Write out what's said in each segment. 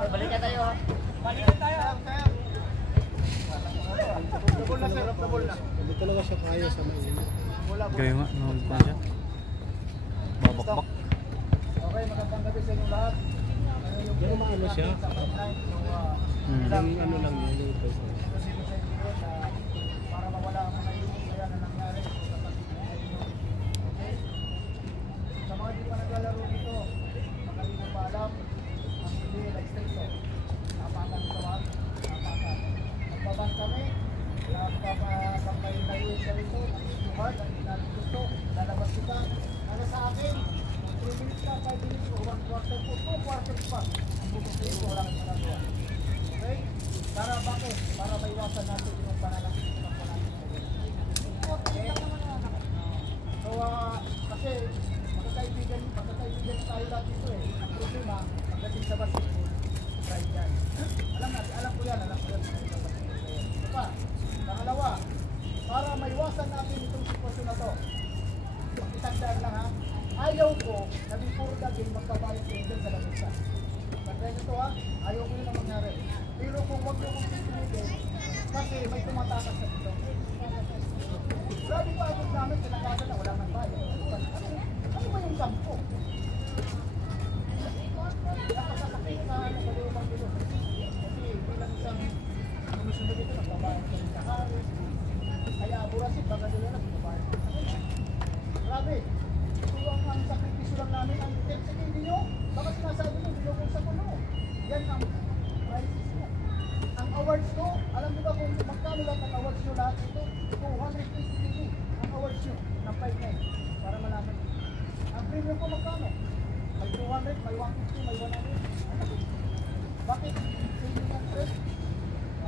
Balikan tayo ha. Balikan tayo. Double na sir, double na. Hindi talaga siya kaya sa mainit. Gaya nga, nahulog siya. Babakbak. Okay, magandang gabi sa inyo lahat. Pero maano siya? Yung ano lang yun, yung ito. Para mawala ang mga isaya na nangyari sa pagkakas. Okay? Sa mga di pa naglalaro dito, makali mo pa alam, ang hindi na extension. Napakan ito ha? Napakan. Magbaban kami, napapakain tayo sa rito, hard, ang gusto, lalabas kita. Ano sa akin? 3 minutes ka, 5 minutes o 1 quarter po, 2 quarters pa. Ang bubukli ko, wala kang ginagawa. Okay? Para bakit? Para maiwasan natin yung pananakit ng pananakit. Okay? So, kasi magkakaibigan tayo lahat dito eh. Ang problema, pagdating sa basketball, try yan. Alam ko yan. Ito pa, pangalawa, para maiwasan natin itong sitwasyon na to, itagdaan lang ha, ayaw ko na before the game magbabayad ko dyan sa lamesa. Tagdaan nyo to ha, ayaw ko yun na mangyari. Pero kung wag nyo kong titinigin, kasi may tumatakas na dito. Grabe pa agad namin, kinagagan na wala nang bayad. Ano ba yung kampo? Nakasasakit sa kalulubang dito. Kasi bilang isang sumusunod dito, nagbabayad ko sa haris. Kaya aburasin, baka nila na binabayad ko. Grabe. Ito ang sakripisyo lang namin. Ang sige, hindi nyo. Baka sinasabi nyo, binukong sa kuno. Yan ang prices nyo. Ang awards ko, alam nyo ba kung magkano lahat ang awards nyo lahat ito? 250 ang awards nyo ng 5 night. Para malaman nyo. Ang premium ko magkano? May 200, may 150, may 100. Bakit? Hindi yan, sir.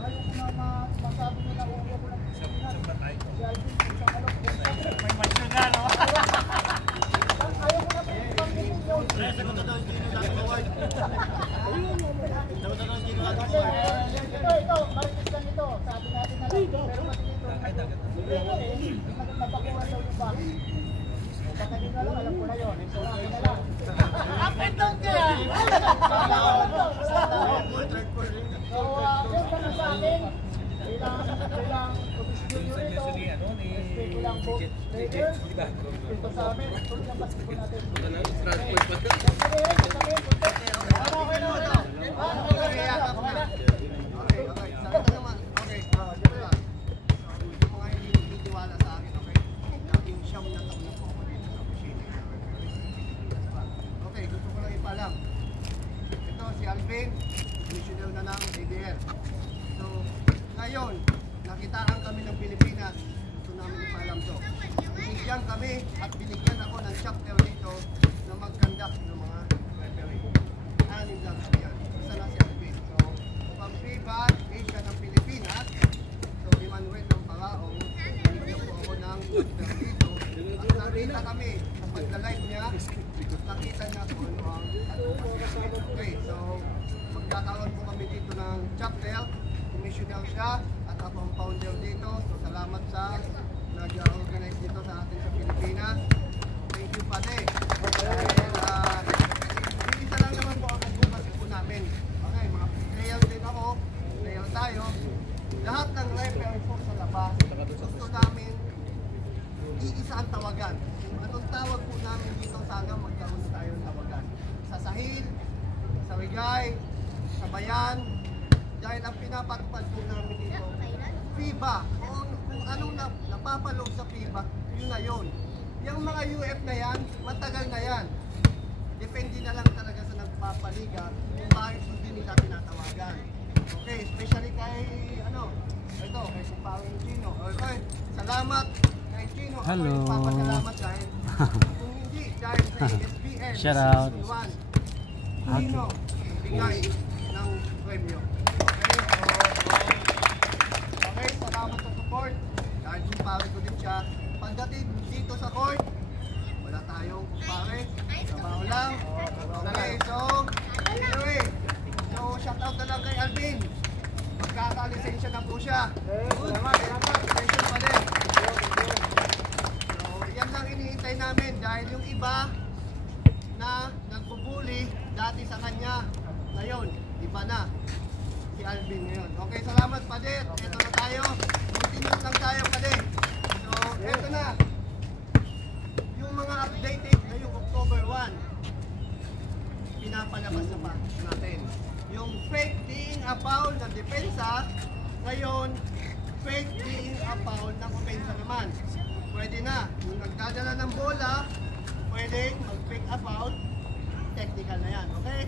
Ayaw ko na masabi nyo na uwi ako ng Pilipinas. Si Alvin, isang alok. May mansyon na, no? Ayaw ko na pang-pilipinas yun. Ito, marites lang ito. Sabi natin na lang. Pero kasi dito, napakuha daw yung bahay. Baka nyo na lang, alam ko na yun. Ito na lang. Apit doon kaya! So, yun ka na sa akin. Bilang studio rito, respeto lang po players, respeto sa amin, tuloy ang basketball natin. Okay, gusto ko lang ipalam. Ito si Alvin, commissioner na ng ADL. So, ngayon, nakitaan kami ng Pilipinas. Gusto namin ipalam to. Binigyan kami at binigyan ako ng chapter dito na mag-conduct ng mga referee. Anim lang kami yan. Isa na si Alvin. So, pang FIBA, Asia ng Pilipinas. So, Emmanuel ng Paraong, binigyan po ako ng chapter dito. At nakita kami sa pagla-live niya, nakita niya kung ano ang atupag. Okay, so, magkakaroon po kami dito ng chapter. Commissioner siya at ako ang founder dito. So salamat sa nag-organize dito sa atin sa Pilipinas. Thank you pare. Dahil isa lang naman po ang bukas po namin. Okay, mga player din ako. Player tayo. Lahat ng referee po sa labas. Gusto namin iisa ang tawagan. Anong tawag po namin dito, sana magkaroon tayo ng tawagan. Sa Sahil, sa Rigay, sa Bayan. Dahil ang pinapatupad po namin dito, FIBA, kung anong napapalog sa FIBA, yun na yun. Yung mga UF na yan, matagal na yan. Depende na lang talaga sa nagpapaliga kung bakit hindi nila pinatawagan. Okay, especially kay, ito, kay Supawing Chino. Okay, salamat kay Chino. Hello. Ako papasalamat dahil, kung hindi, dahil sa SBL, shout out. Chino, bigay ng premyo. Okay, salamat sa support. Dahil kumpare ko din siya. Pagdating dito sa court, wala tayong kumpare. Trabaho lang. Okay, so, anyway. So, shout out na lang kay Alvin. Magkakalisensya na po siya. Lisensya pa din. So, yan lang hinihintay namin. Dahil yung iba na nagbubuli dati sa kanya, ngayon, iba na si Alvin ngayon. Okay, salamat Pader. Ito na tayo. Continue lang tayo Pader. So, ito na. Yung mga updated ngayong October 1, pinapalabas na pa natin. Yung fake being a foul na depensa, ngayon, fake being a foul na opensa naman. Pwede na. Yung nagdadala ng bola, pwede mag-fake a foul, technical na yan. Okay?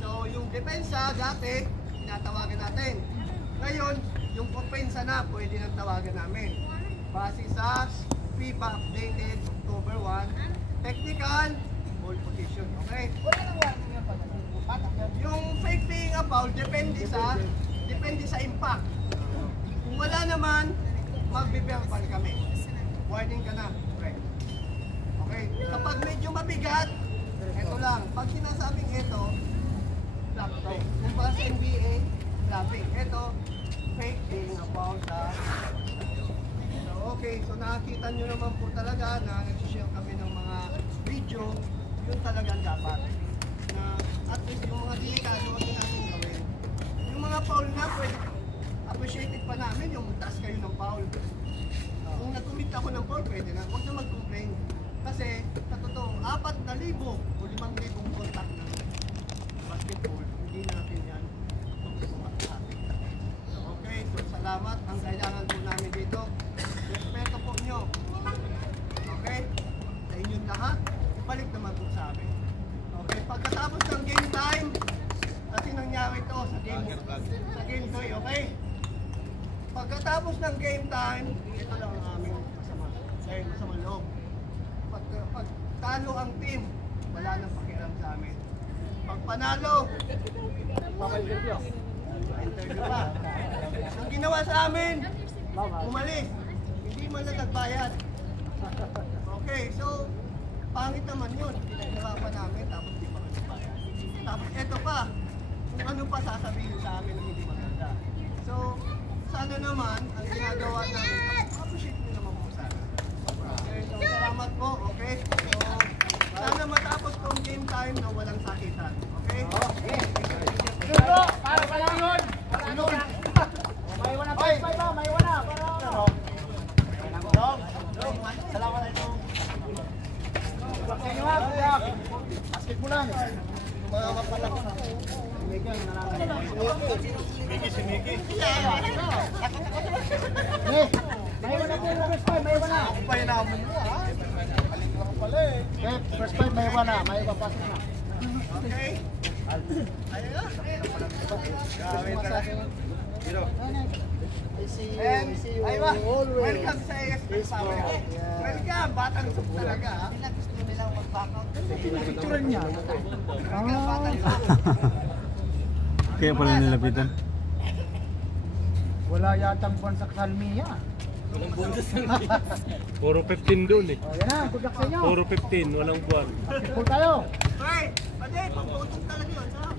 So, yung depensa, dati, tinatawagan natin. Ngayon, yung opensa na, pwede nang tawagan namin. Base sa FIBA updated October 1, technical, ball position. Okay? Yung fake being a foul, depende sa impact. Kung wala naman, magbe-verbal kami. Warning ka na, pre. Okay? Kapag medyo mabigat, ito lang. Pag sinasabing ito, flap to. Kung para sa NBA, flapping. Ito, fake being a foul sa... So, okay. So, nakakita nyo naman po talaga na nag-share kami ng mga video. Yun talagang dapat. Na at least yung mga delikado wag natin gawin. Yung mga foul na, pwede appreciated pa namin yung taas kayo ng foul. Kung nag-commit ako ng foul, pwede na. Huwag na mag-complain. Kasi, sa totoo, 4,000 o 5,000 contact ng basketball, hindi natin yan tutulungan sa atin. So, okay, so salamat. Ang kailangan po namin dito, respeto po nyo. Okay? Sa inyong lahat, ibalik naman po sa amin. Okay, pagkatapos ng game time, kasi nangyari ito sa game 3, okay? Pagkatapos ng game time, ito lang ang aming masama. Dahil masama loob. Pag talo ang team, wala nang pakialam sa amin. Pag panalo, interview pa. Ang ginawa sa amin, umalis. Hindi man lang nagbayad. Okay, so, pangit naman yun. Pinahirapan namin, tapos di pa nagbayad. Tapos ito pa, kung ano pa sasabihin sa amin na hindi maganda. So, sana naman, ang ginagawa namin, appreciate nyo naman po sana. Okay, so salamat po, okay? So, sana matapos tong game time na walang sakitan, okay? Okay. Dito! Para pa lang yun! May iwan na pa, may iwan na! Salamat na ito! Basket mo lang! Mga mapalak. Miki si Miki! May iwan na po, first five, may iwan na. Ako pa hinamon mo ha? Kaligwa ko pala eh! First five, may iwan na, may iwan pasok na. Okay? Ayun na. Grabe talaga! Dito! And, aywa, welcome sa ASP Power. Welcome, batang sub talaga ha. Gusto nilang mag-backout. Picturean niya. Welcome, batang sub. Kaya pala nilapitan. Wala yatang buwan sa Salmiya. Puro 15 doon eh. O yan na, good luck sa inyo. Puro 15, walang buwan. Full tayo. Hey, pwede, pagputong talaga yun. Sarap.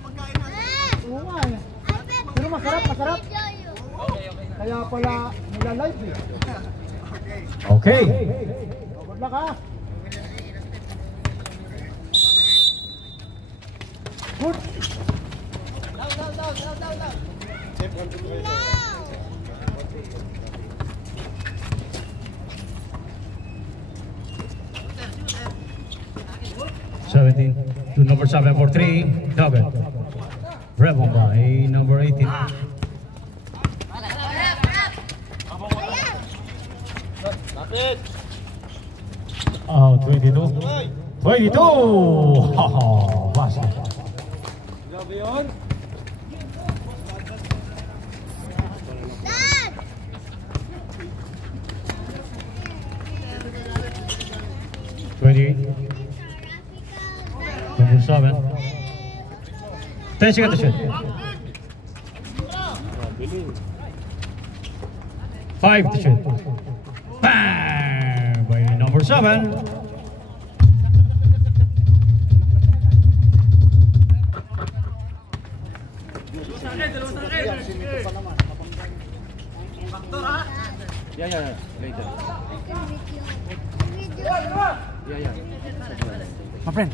Pagkain natin. Oo nga eh. Pero masarap, masarap. Kaya pala nila live eh. Okay. Okay. O, good luck ha. Good. Down. 17 to number 7 for 3. Double. Rebel by number 18. Oh, 22. 22! Haha, basket. Grabe yun! Number 7. 10 seconds to shoot. 5 to shoot. Bang! By number 7. Yeah, later. Yeah. My friend.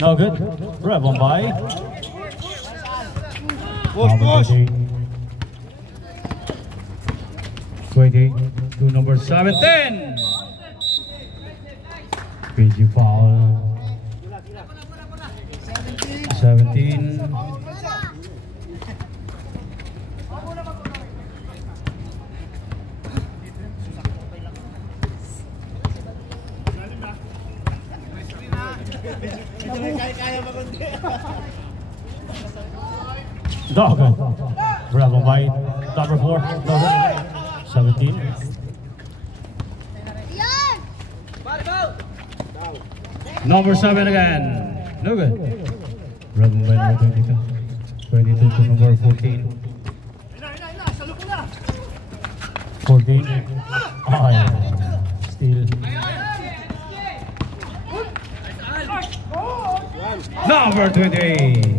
No good. Grab on by. Number 20 to number 17. PG foul. 17. Doggett. Grab on by number 4. Doggett. 17. Number 7 again. No good. Grab on by number 22. 22 to number 14. 14. Still. Number 20.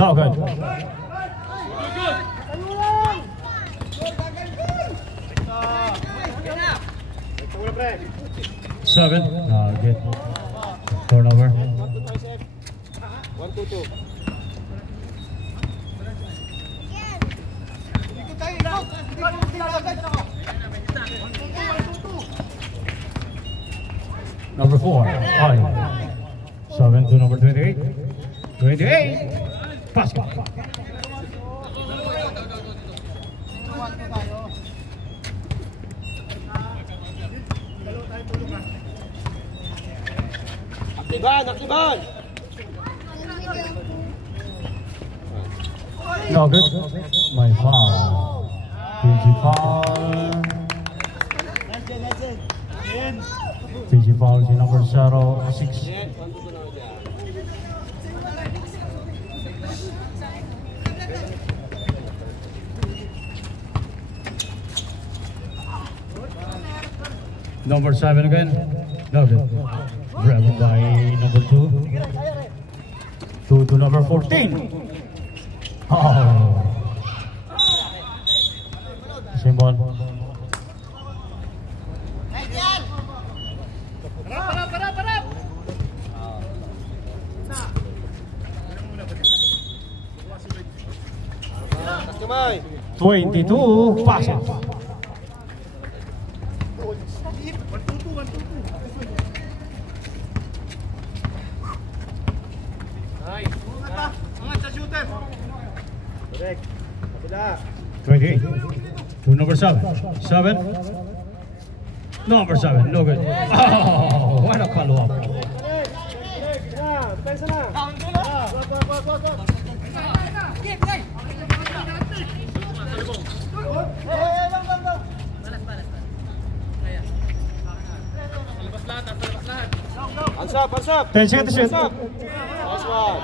No good. 7. Good. Turnover. 1-2-2. Number 4. 7 to number 28. 28. Basket. Aktiban! No good. My foul. PG foul. PG foul si number 06. Number 7 again. No good. Grabbed by number 2. 2 to number 14. Oh. Same ball. Kamay. 22 passes. Angat sa shooter. Correct. Kabila. 28 to number 7. 7. Number 7. No good. Oh, what a follow-up. Depensa na. Hands up. 10 seconds to shoot. Nice one.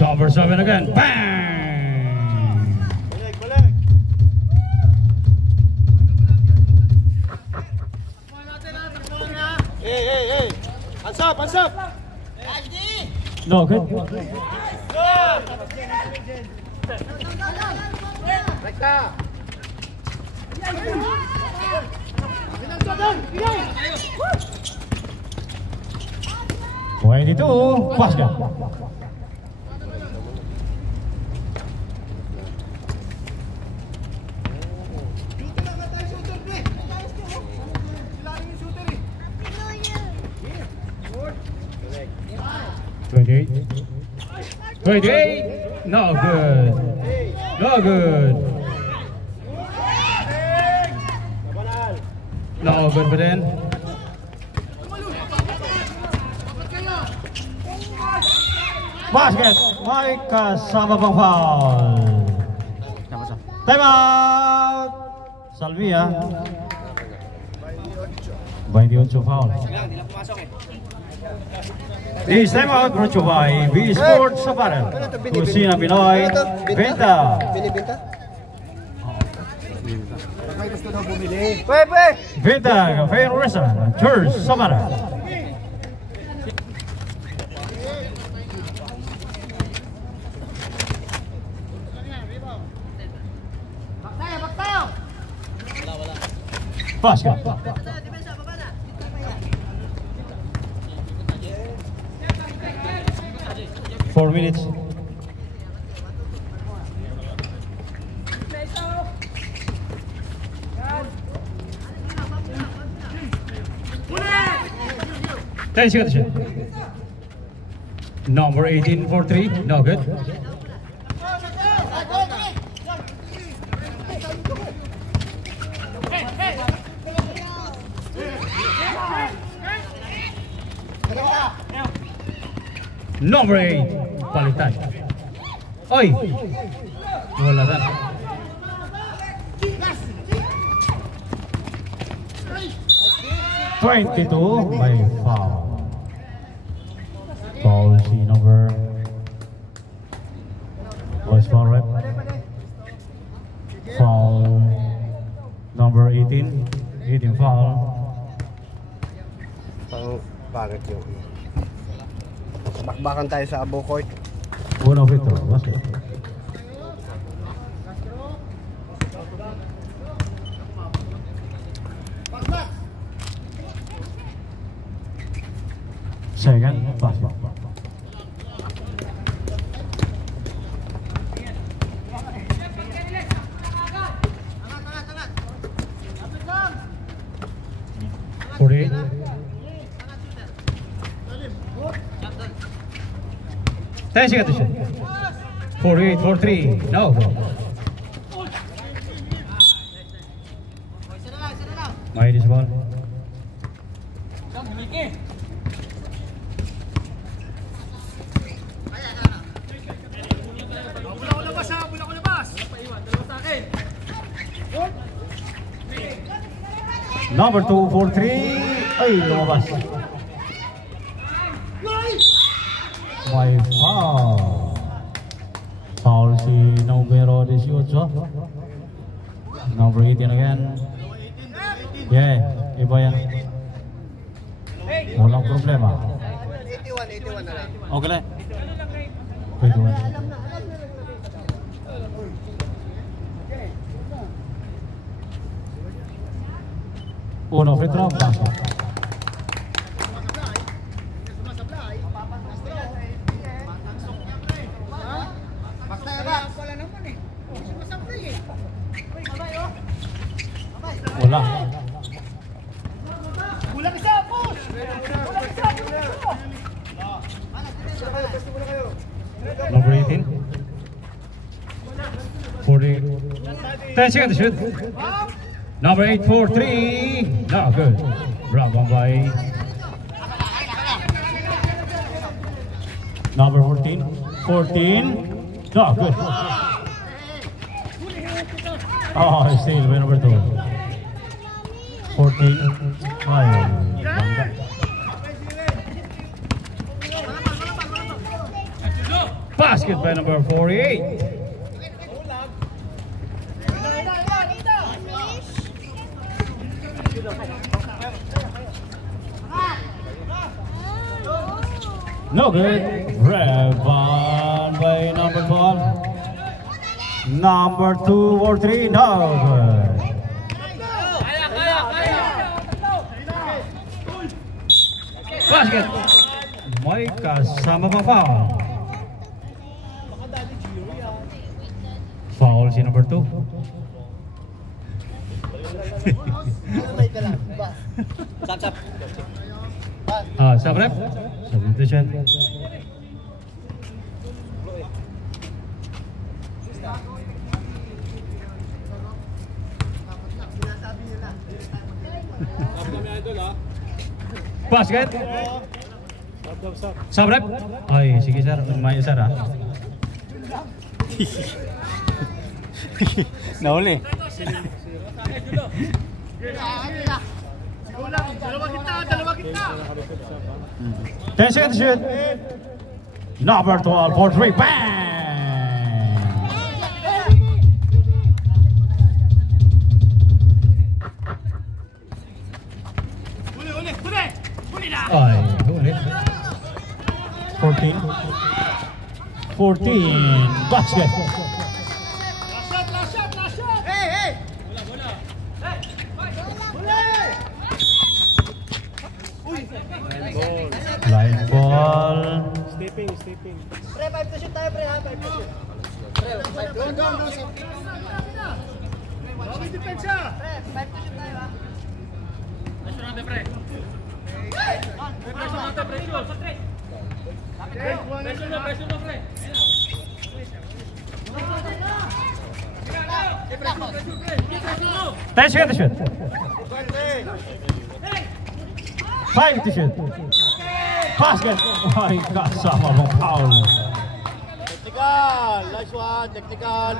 Number 7 again. Bang! Balik. Hey. Hands up. No good. Rekta. 22 basket. Twenty-eight. No good. No good. No good pa din. Basket. May kasama pang foul. Time out. Salvia. 28 foul. This time out brought to you by B Sports Apparel. Kusina Pinoy. Benta. Binibenta? Gusto na bumili. Pwede! Vita Cafe and Restaurant, George Samara. Basket. 4 minutes. Ten seconds. Number 18 for 3. No good. Number 8. Palitan. Oy. Wala na. $22 by foul. Foul C number. Was foul rep. Foul number 18. 18 foul. Bakit yung bakbakan tayo sa Abo Court. Uno free throw. Basket. Second basket. $48. 10 seconds. 48 for 3. No. Minus ball. Number 2 for 3. Ay, lumabas. May foul. Foul si numero 18. Number 18 again. Yeah, iba yan. Walang problema. 81 na lang. Okay lang. 81. Uno free throw. Basket. Wala. Kulang isa, push! Kulang isa, Number 18. 40. 10 seconds to shoot. Number 8 for 3. No good. Bravo by number 14. 14. No good. Oh, still by number 2. 14. Ay, bangga. Basket by number 48. No good. Rebound by number 12. Number 2 or 3. No good. Basket. May kasama pa foul. Foul si number 2. Sub rep. Substitution. Basket. Sub rep. Ay, sige sir, may sir ha. Nahuli. Dalawa kita. 10 seconds shoot. Number 12 for 3. Bang! 14. Basket. Line ball. Stepping. Pre, 5 to shoot tayo, pre, ha? 5 to shoot. Pre, 5 to shoot. Pre, 5 to shoot tayo, ha? Ten seconds to shoot. 5 to shoot. Basket. Oh my God, sama mong foul. Technical! Nice one, technical!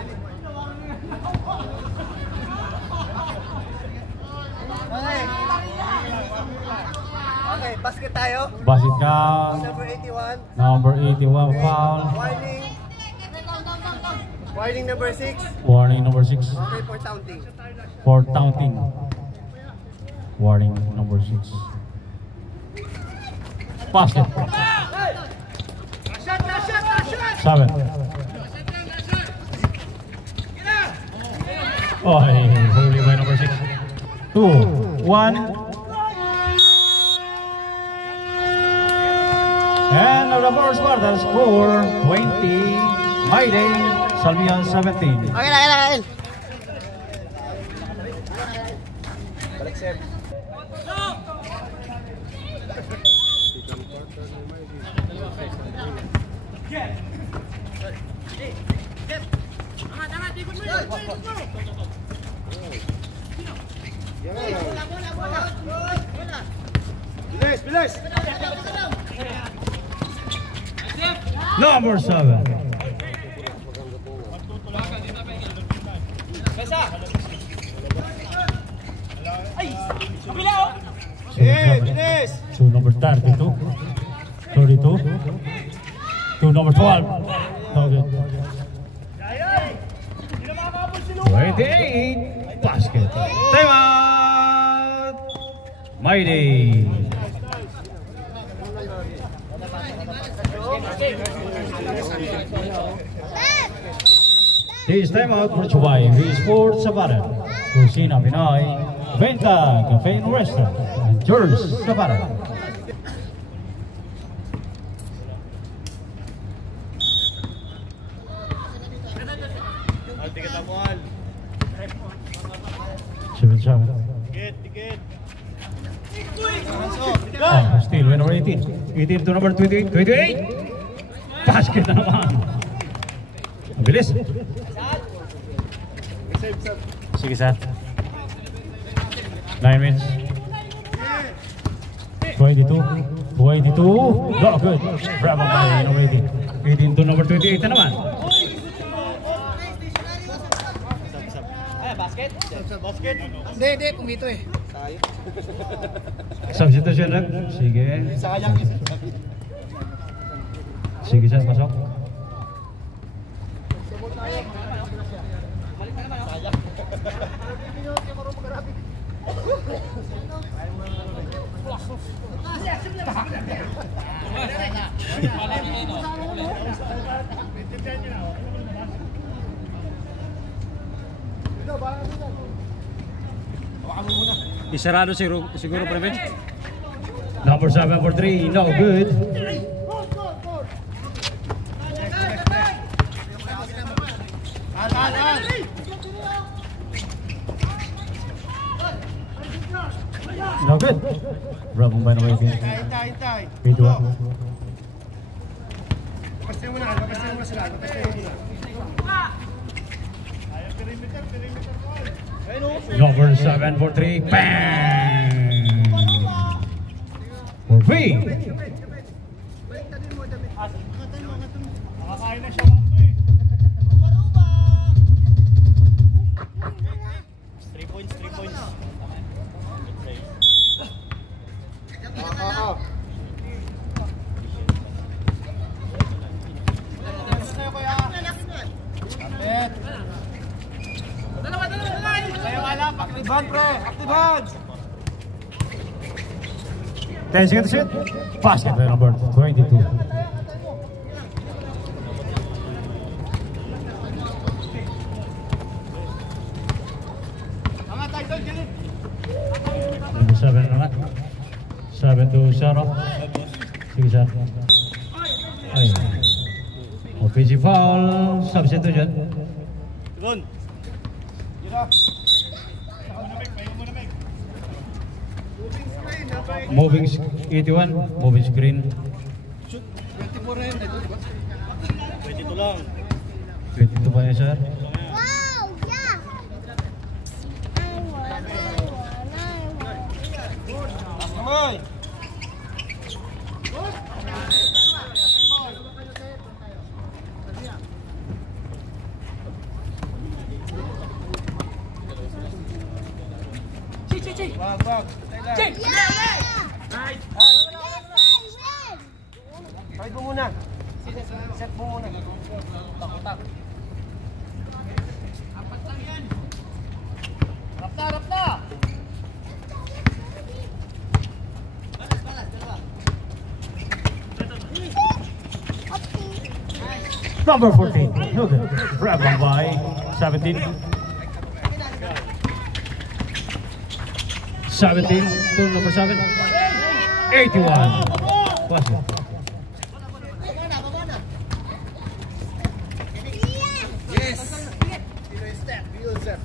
Okay, basket tayo. Basket count. Number 81. Number 81 foul. Warning. Warning number 6. Warning number 6 Okay, for counting. for taunting. Warning number 6. Basket. 7. Oh, holy by number 6. 2, 1. And of the first quarter, score 20. Mayday, Salmian 17. Okay na. Bilis! Number 7. Bilis! To number 32. 32. To number 12. Okay. 28. Basket. Time out. Mighty. This time out brought to you by V Sports Savara, Kusina Pinoy, Venta Cafe and Restaurant, and George Savara. Seven. Oh, still win over 18. 18 to number 28. 28. Basket na naman. Ang bilis. Sige, Sat. 9 minutes. 22. No, good. Bravo by number 18. 18 to number 28 na naman. Hindi, pumito eh. Substitution rep. Sige. Sige, Sat. Pasok. Isarado siguro Previn. Number 7 for 3. No good. No good. Bravo by number 18. Hintay. 81. Kapasin mo na sila. Number 7 for 3. Bang! For 3. Aktivan, pre! Aktivan! 10 seconds to shoot. Basket by number 22. 0. Sige, sir. Ay. Offensive foul. Substitution. Moving 81. Moving screen. 24 na yun, ito, di ba? 22 lang. 22 pa niya, sir. Wow! Yeah! Kamay! Wag. Try mo muna. Set mo muna. Tak. Rapta! Number 14. No good. Grab on by 17. 17 to number 7. 81. Plus it. Yes! Step.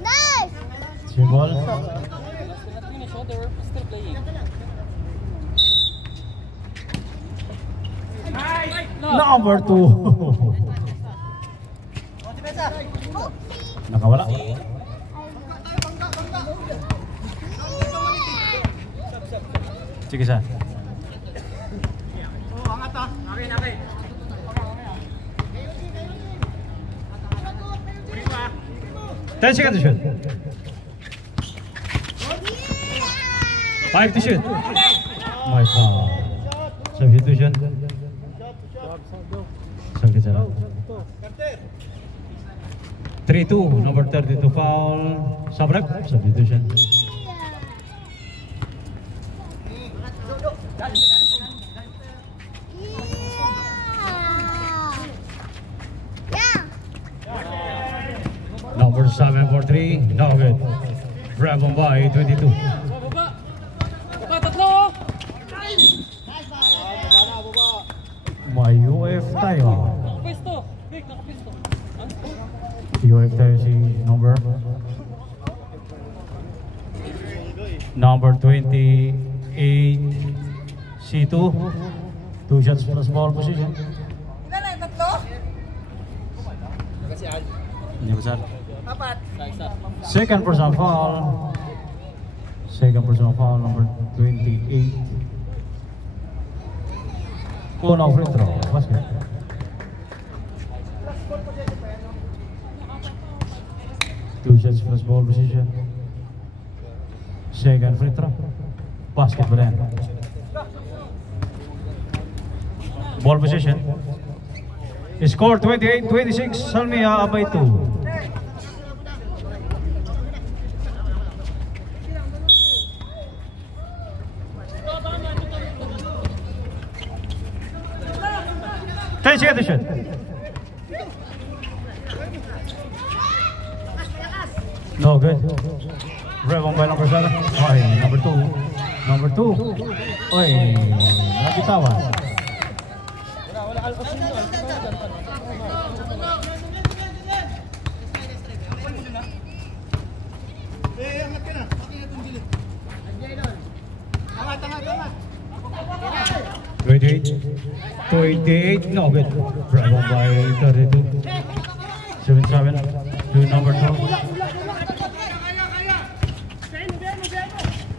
Nice! Symbol. Number 2. Nakawala. Sige, sir. Okay. 10 seconds to shoot. 5 to shoot. My foul. Substitution. Sakit salah. 3-2. Number 32 foul. Sabrak. Substitution. Number 7 for 3. No good. Grab on by 22. May UF tayo. UF tayo si number 28 C2. 2 shots plus ball position. Hindi besar. Second personal foul. Number 28. Now free throw. Basket. Two shots plus ball position. Second free throw. Basket brand. Ball position. Score 28-26. Salmia by 2. Take the shot. No good. Rebound by number 7. Oy, number 2. Oy, nabitawan. Angat. 28, no good. Rebound by 32. 7-7 to number 2.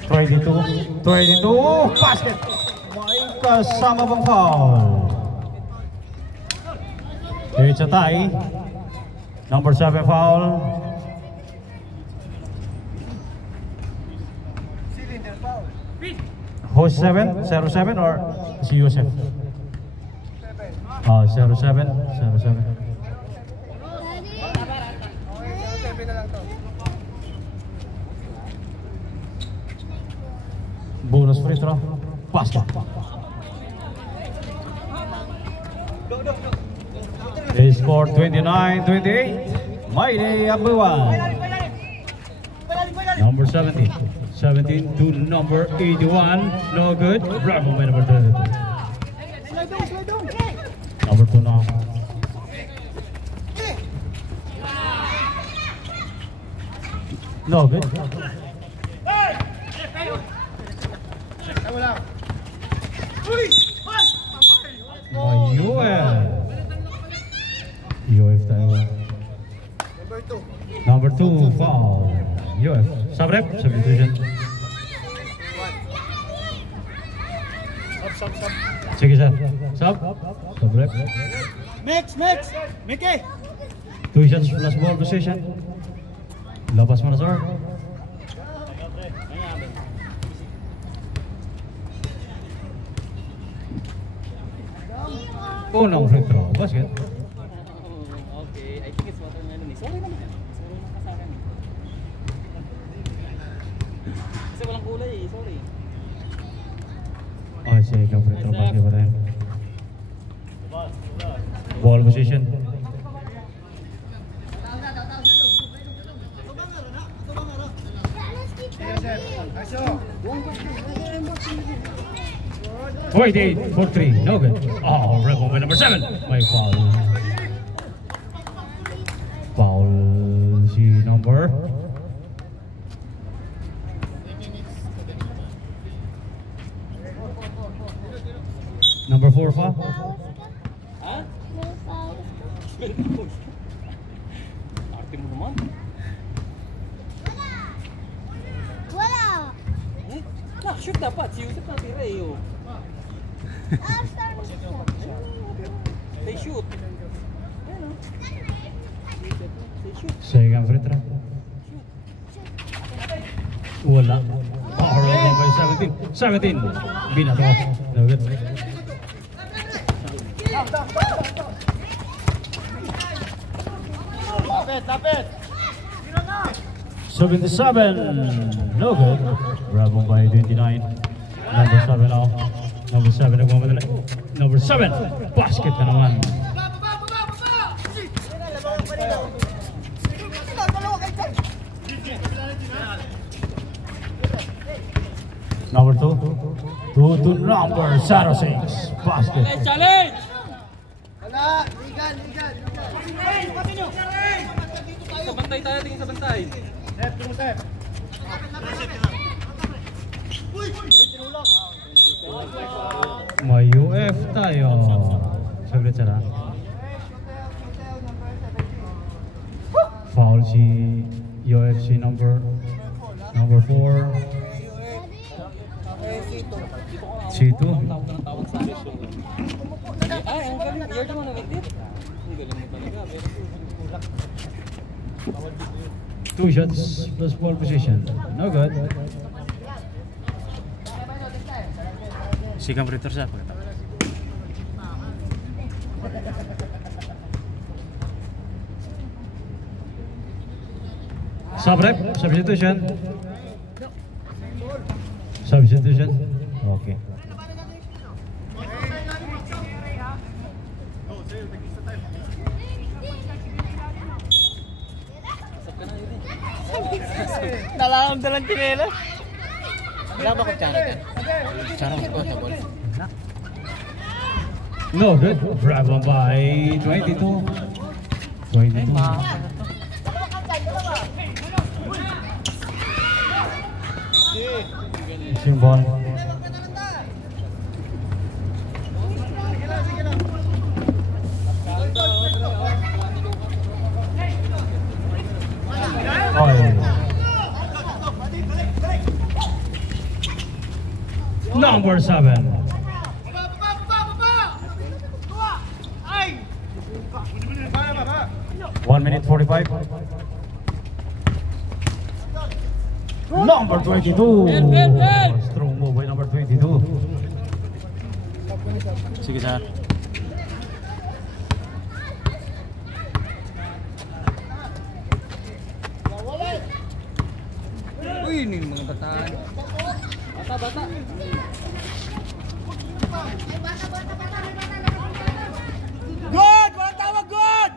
22, basket. May kasama bang foul? It's a tie. Number 7 foul. Who's 7? 07 or si Yusef? 07. Bonus free throw. Basket. They scored 29-28. Mayday Abuan. number 17. 17 to number 81. No good. Bravo by number 22. Number 2 now. No good. UF tayo. Number 2 foul. UF. Subrep. Substitution. Sige sir. Sub. Subrep. Mix! Mickey! 2 shots plus ball position. Labas mo na sir. Unang free throw. Basket. Okay, I think it's watermelon eh. Sorry naman. Sorry naman sa akin. Kasi walang kulay eh, sorry. Okay, sige ka free throw. Basket pa rin. Ball position. Wait, 8 for 3. No good. Oh, rebel by number 7. By foul. Foul si number. Number 4 foul. Ha? Arte mo naman. Wala. Eh? Shoot dapat. Si Yusuf natira eh. Oh. They shoot. Ayun oh. They shoot. Second free throw. Wala. Power over by 17. 17. Binato. No good. Stop it! 77. No good. Bravo by 29. Number 7 now. Number 7 nagmamadali. Number 7. Basket na naman. Number 2. 2 to number 06. Basket. Challenge! Wala! Ligan! Sa bantay tayo, tingin sa bantay. May UF tayo. Saglit sana. Foul si UFC number 4. C2. Tawag sa akin. Ay, ang galing. You're the one who went it? Ang galing mo talaga. Pero 2 shots plus ball position. No good. Sigang free throw siya pagkatapos. Subrep. Substitution. Substitution. Okay. Nalaman dalang tinela. Wala ba kutsara dyan? Kutsara mo sa ball. No good. Bravo by 22. 22. Missing ball. Number 7. One minute 45. Number 22. Strong move by number 22. Sige sir. Uy, ini mga bataan. Bata. Good! Walang tawag, good!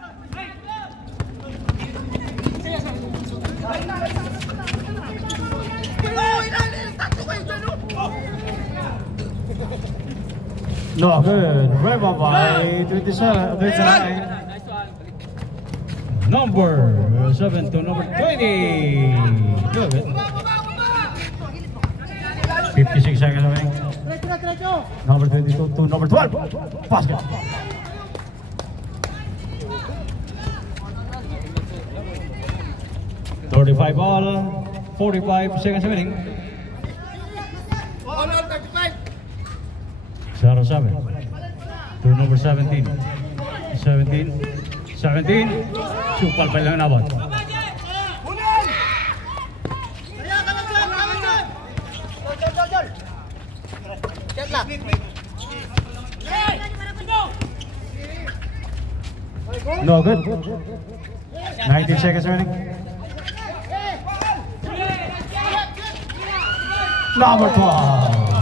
No good. Rebound by 29. Number 7 to number 20. Good. 56 seconds remaining. Number 22 to number 12. Basket. .35 ball. 45 seconds remaining. 0-7 to number 17. 17. Supal pa lang nabot. No good. 19 seconds remaining. Number 12.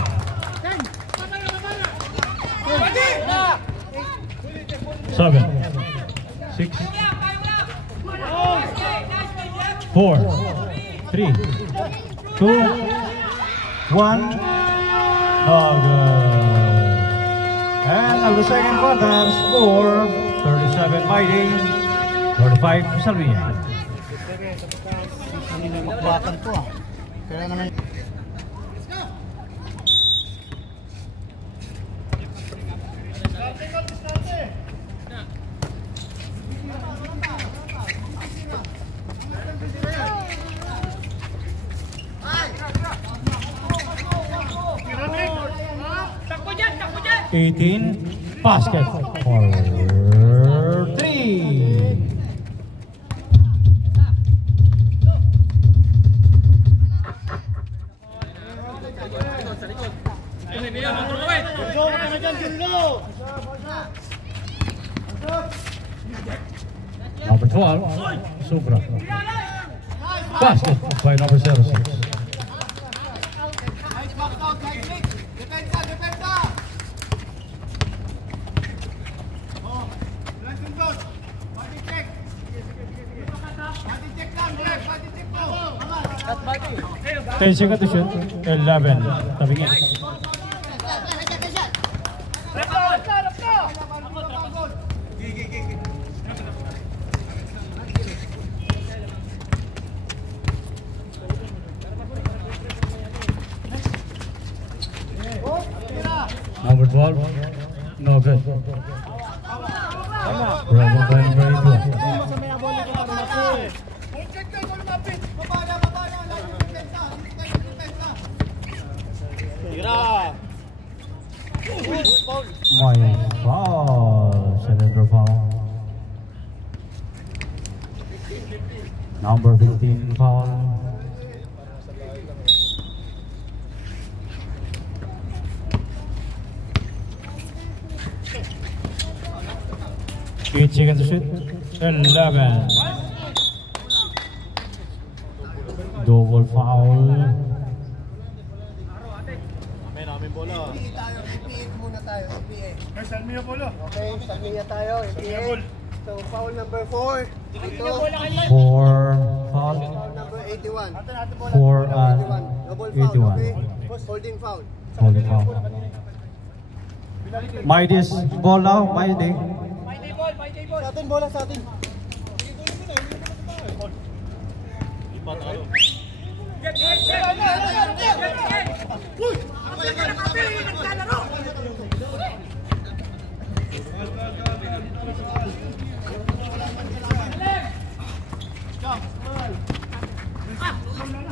7, 6, 4, 3, 2, 1. Oh, good. And of the second quarter, score 37 Mighty, 35 Salvia. Kanina magbatan to ah. Kaya naman. Basket for 3. Number 12, Supra. Basket by number 06. Ten seconds to shoot. 11. Tabingin. Number 12. No good. Bravo by number 82. My foul, center foul. Number 15 foul. Eight seconds to shoot. 11. Double foul. Okay, Salmia tayo. So, foul number 4. Ito. 4 foul. Foul number 81. 4 and 81. Double foul, okay? 81. Holding foul. Holding foul. Mighty's ball now. Mighty. Sa atin, bola sa atin.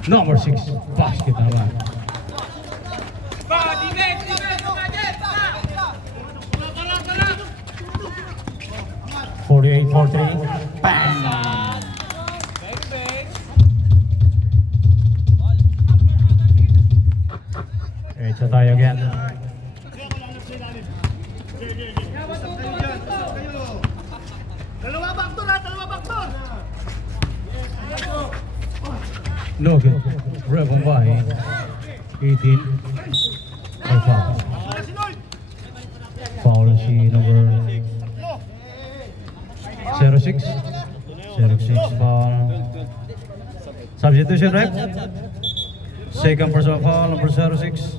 Number 6. Basket naman. 48-43. Bang! Ito tayo again. Dalawa backdoor. No good. Rebel by 18. Or foul. Foul si number 06. 06 foul. Substitution, right? Second personal foul, number 06.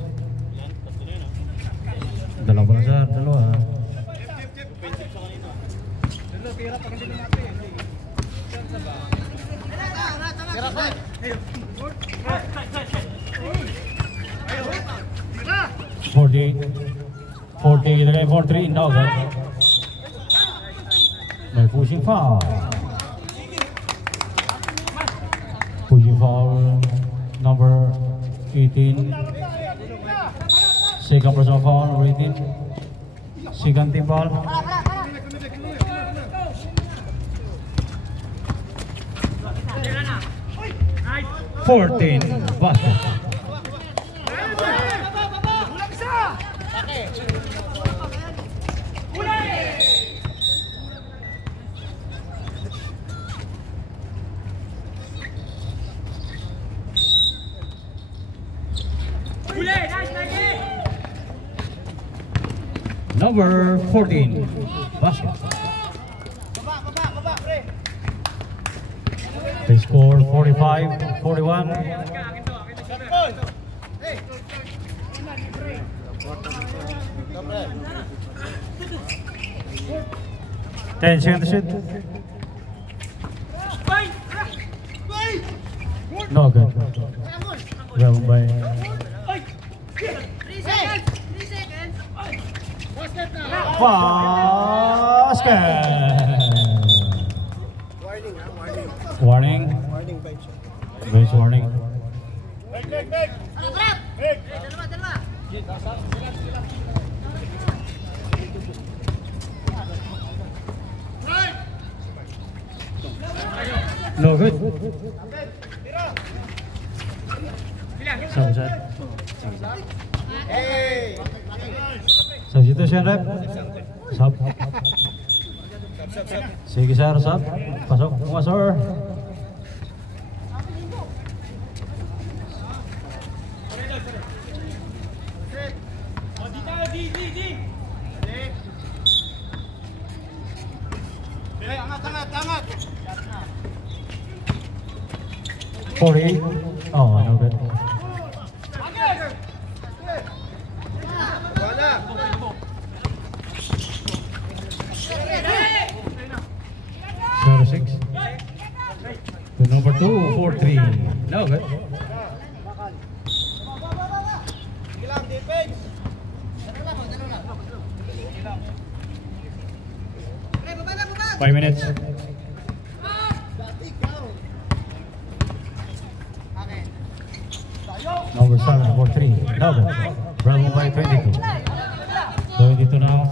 Dalawa na sir, dalawa. Tira ko. 48 again, 4-3, no good. May pushing foul. Pushing foul number 18. Second personal foul, number 18. Second team foul. 14 basket. Number 14 basket. They score 45-41. 10 seconds to shoot. No good. Grab by basket. Warning. Bench warning. No good. Substitution rep. Sub. Sige sir, sub. Pasok mga sir. Angat. 40. Oh, no good. Wala. Zero 6. To number 2, 4-3. No good. Defense. 5 minutes. Number 7, 4-3. No good. Bravo by 22. 22 now.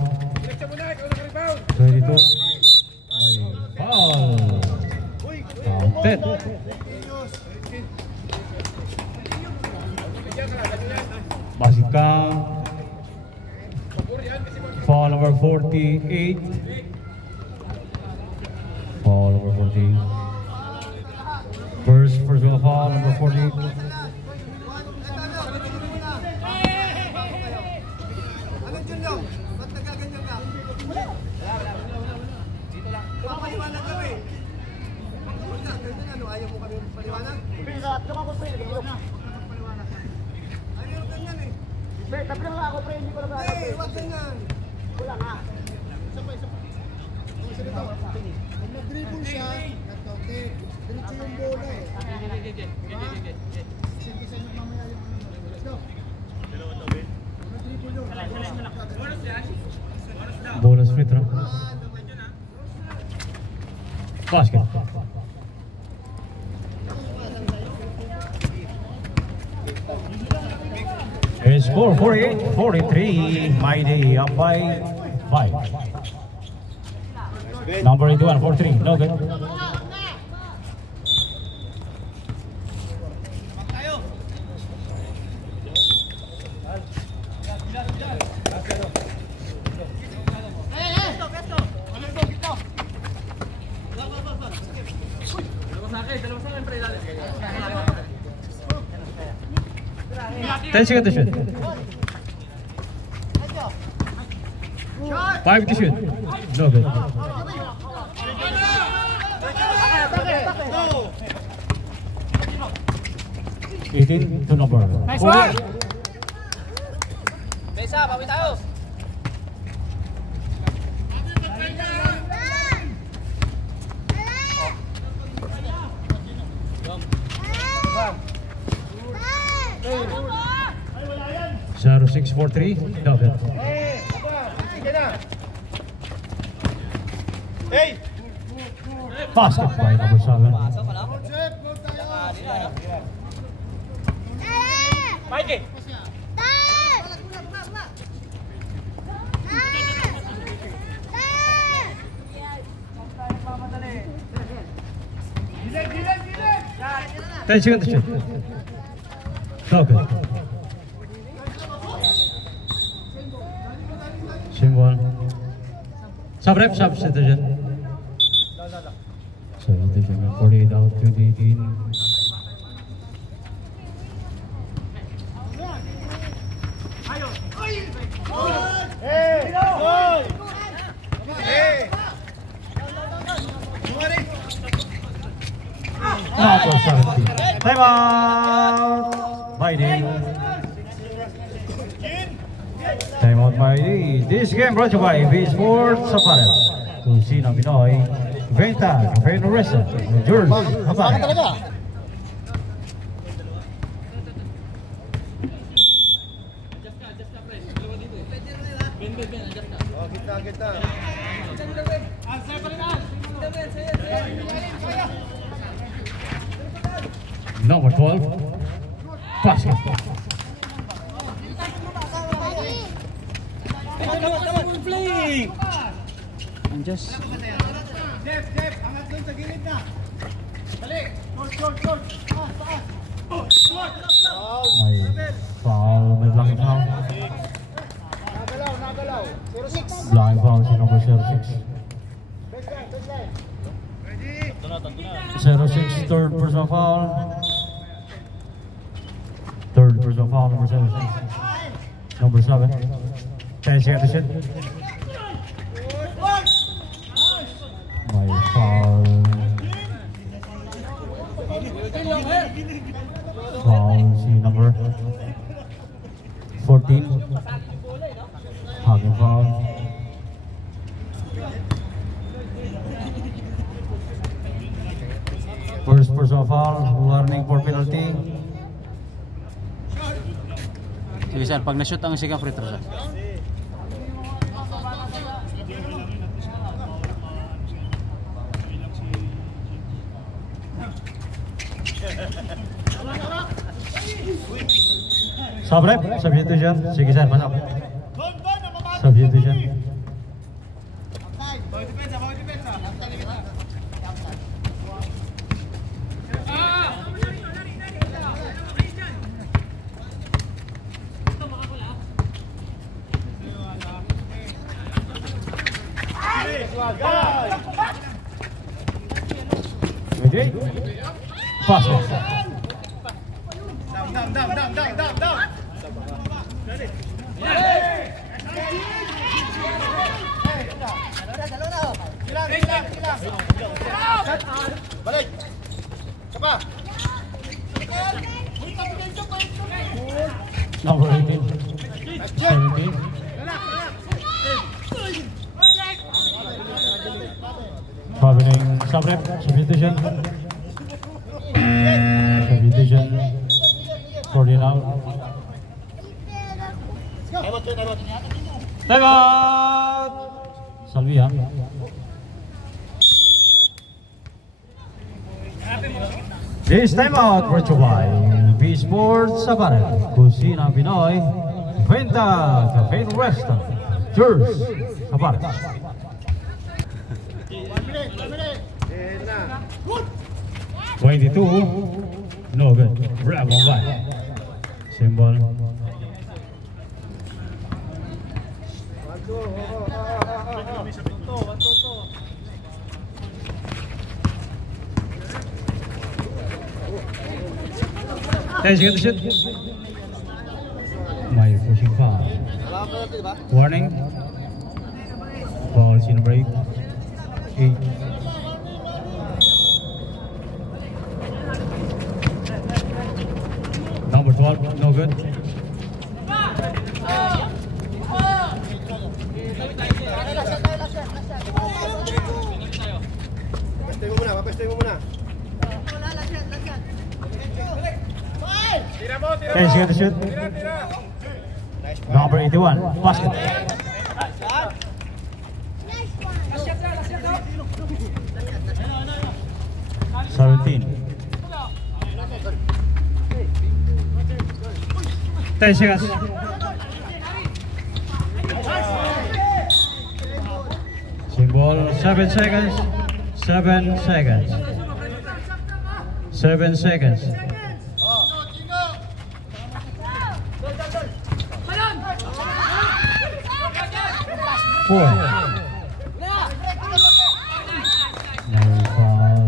22. May foul. Counted. Basket count. Foul number 48. Foul number 48. First personal foul number 48. Ano dyan lang? Ba't nagaganyan ka? Wala. Papaliwanag kami. Ganyan ano, ayaw mo kami paliwanag? Ayaw ganyan eh. Tapi lang ako pre, hindi ko na ba. Wag ganyan. Wala nga. Pag nag-dribble siya, nag-counted. Diretso yung bola eh. Simpisan yung mamaya yung ano. Let's go. Nag-dribble yun. Bonus free throw. Basket. It's score 48-43. Mighty up by 5. Number 81, 4-3. No good. Ten seconds to shoot. 5 to shoot. No good. 18 to number 4. Besa, bawi tayo. for 3, no good. Basket by number 7. Mikey! Ten seconds to shoot. No good. Symbol. Sub-rep, substitution. Substitution, 48 out, 2018. Number 17. Time out by D. Time out by D. This game brought to you by V Sports Apparel. Kusina Pinoy, Venta, Cafe and Restaurant, New Jersey, Havana. Number 12, basket. Come on, play! I'm just... May foul, may blocking foul. Blocking foul si number 06. 06, third personal foul. Third personal foul, number 06. Number 7. 10 seconds to shoot. May foul. Foul si number 14. Hugging foul. First personal foul, warning for penalty. Sige sir, pag na-shoot ang siga free throw sir. Sabrep, substitution. Sige sir, pasok. Substitution. Ready? Basket. Down. Balik. Sapa. Number 18. 17. Traveling Sabrep, substitution. Substitution. 40 now. Time out! Salvia. This time out brought to you by V Sports Apparel, Kusina Pinoy, Venta, Cafe and Restaurant, Cheers, Apparel. 22, no good. Bravo, bye. Symbol. Ten seconds to shoot. May pushing foul. Warning. Ball in break. 8. Number 12, no good. Papestay mo muna. 10 seconds to shoot. Number 81, basket. Next one. 17. 10 seconds. Symbol, 7 seconds. 7 seconds. 7 seconds. Four. No foul.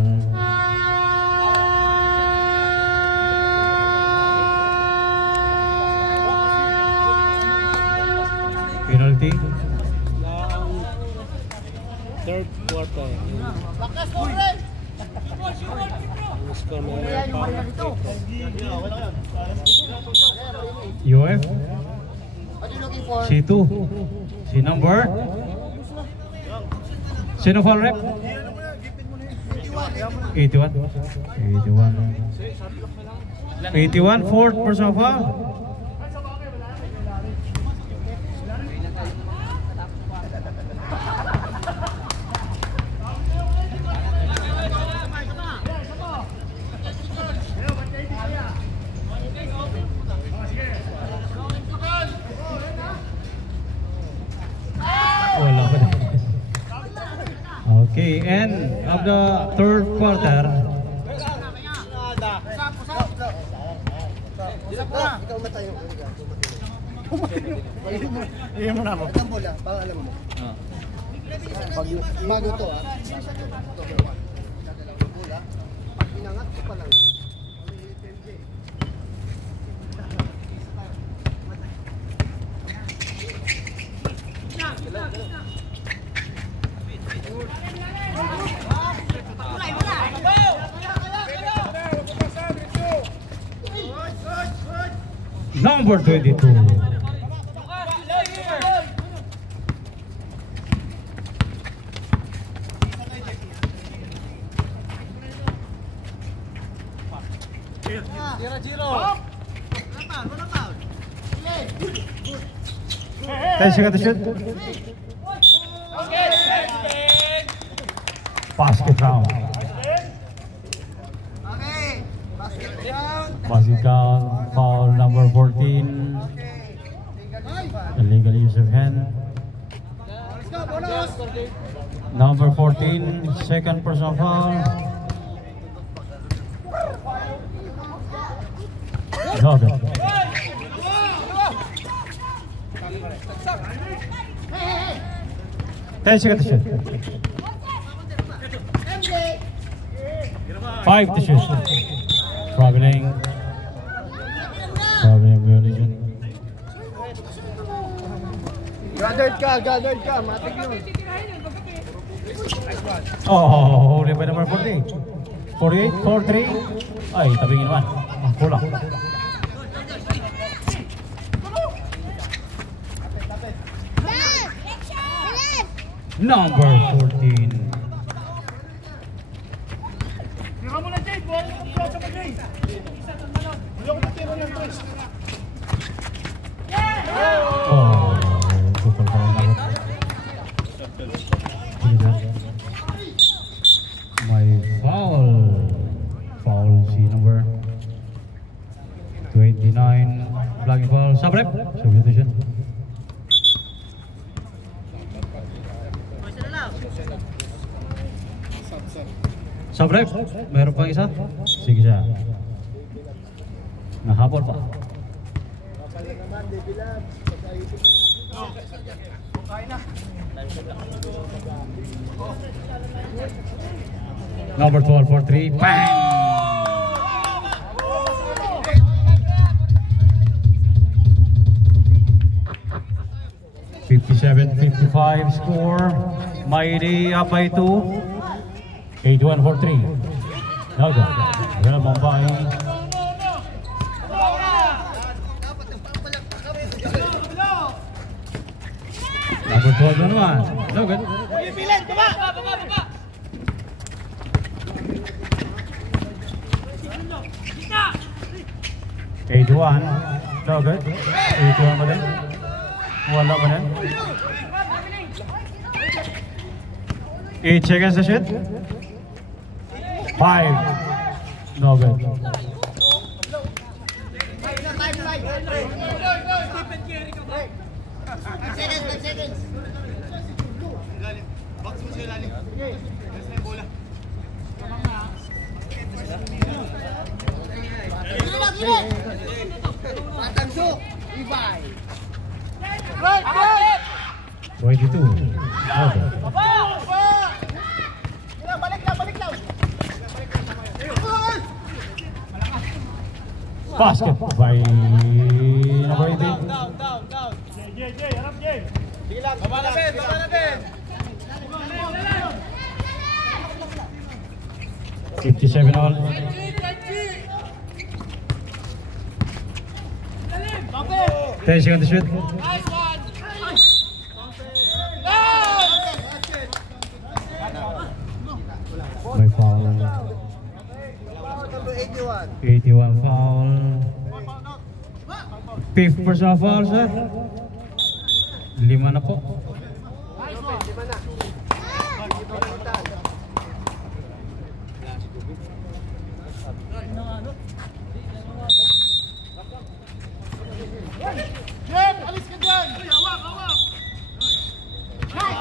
Penalty. Third quarter. Score mo UF. C2. C number. Sino foul rep? 81. 81, fourth personal foul. Wala pa din. Okay, end of the third quarter. Ikaw matayo. Iyan mo na mo. Ang bola, para alam mo. Bago to ah. Bola. Pinangat ko pa lang. Number 22. Ten seconds to shoot. Basket round. Okay. Basket down. Basket count. Foul number 14. Illegal use of hand. Let's go, bonus. Number 14. Second personal foul. No good. Ten seconds to shoot. 5 to shoot. Traveling violation. Gathered ka. Matik yun. Oh, huli by number 40. 48, 43. Ay, tabingin naman. Kulang. Number 14. Oh, super banget. My foul si number 29. Flagging foul. Subrep. Substitution. Subrep. Meron pang isa? Sige siya. Nahabol pa. Number 12 for 3. Bang! $57-55 score. Mighty up by 2. 81 for 3. No good. Well, Mumbai. Number 12 na naman. No good. 81. No good. 81 ba din? Wala ba na? 8 seconds to shoot. 5. No good. Tatangso, Ibay. 22. No good. Basket by number 18. Baba na, Ben. 57 all. Ten seconds to shoot. May foul. Number 81. 81 foul. 5th personal foul, sir. 5 na po.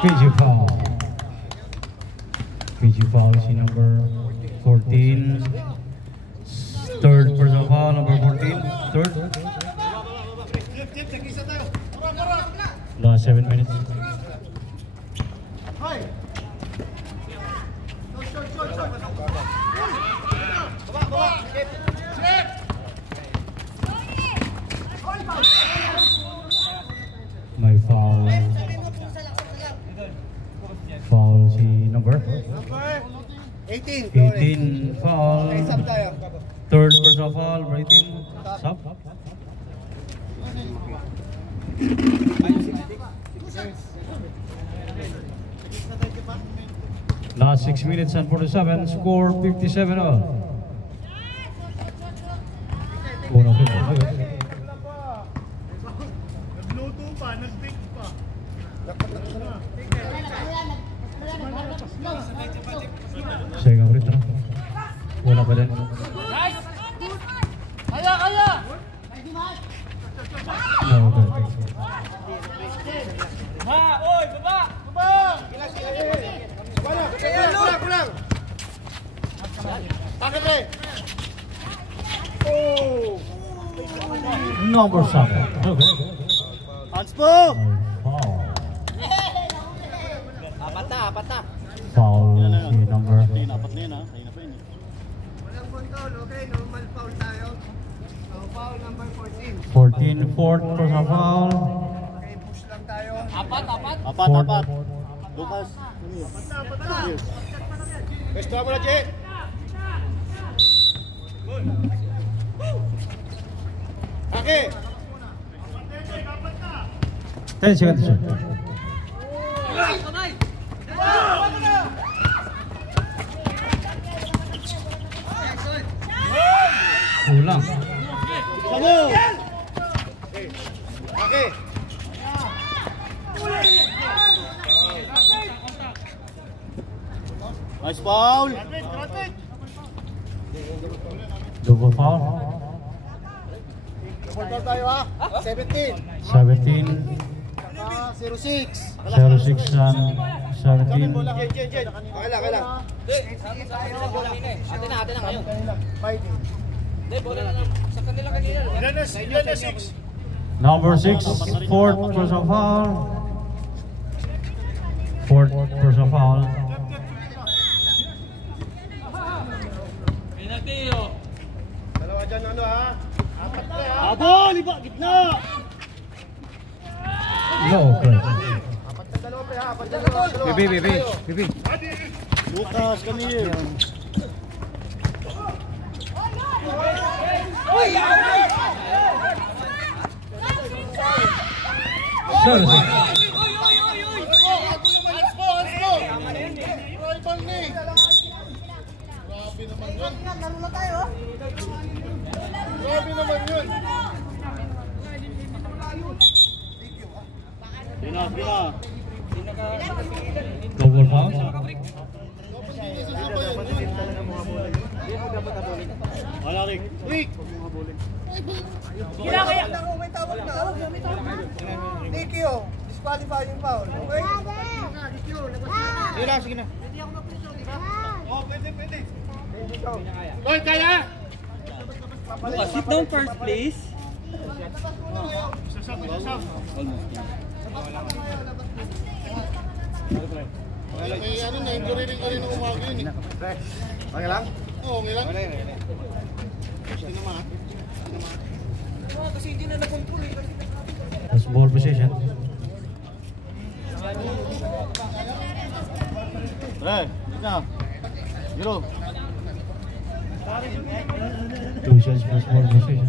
PG foul. PG foul si number 14. 3rd personal foul, number 14. 3rd. Last 7 minutes. May foul. Foul si number 18. 18 foul. Sub tayo. 3rd personal foul, number 18. Sub. Last 6 minutes and 47, score 57 all. Second free throw. Wala pa din. Kaya! No good. Oy, baba! Kulang. Bakit pre? Oh! Number 7. Okay. Hands po! Foul. Apat na. Foul si number Walang control, okay? Normal foul tayo. So, foul number 14. 14, 4th personal foul. Okay, push lang tayo. Apat. Apat. Lucas. Extra mo na, Jay! Okay! 10 seconds to shoot. Kulang. Okay! Nice foul! Double foul. Double tayo ha! 17! 17, 06! 06 and 17. Kailang. Ate na ngayon. Fighting. Hindi, bola na lang. Sa kanila kanina. Ilan na 6? Number 6, 4th personal foul. 4th personal foul. Dalawa dyan ha? Apat pre ha? Abol! Iba! Gitna! No good. Apat na dalawa pre ha? Apat na dalawa. Bibi. Lucas, kami yun. Grabe naman yun. Double foul. May tawag na. Nicky, oh. Disqualify yung foul. Okay? Sige na, sige na. Oh, pwede. Hoy, kaya! Sit down first, please. May ano na, injury rin ka rin ng umaga yun eh. Okay lang? Oo, okay lang. That's ball position. Pre, dito na. Zero. 2 shots plus ball position.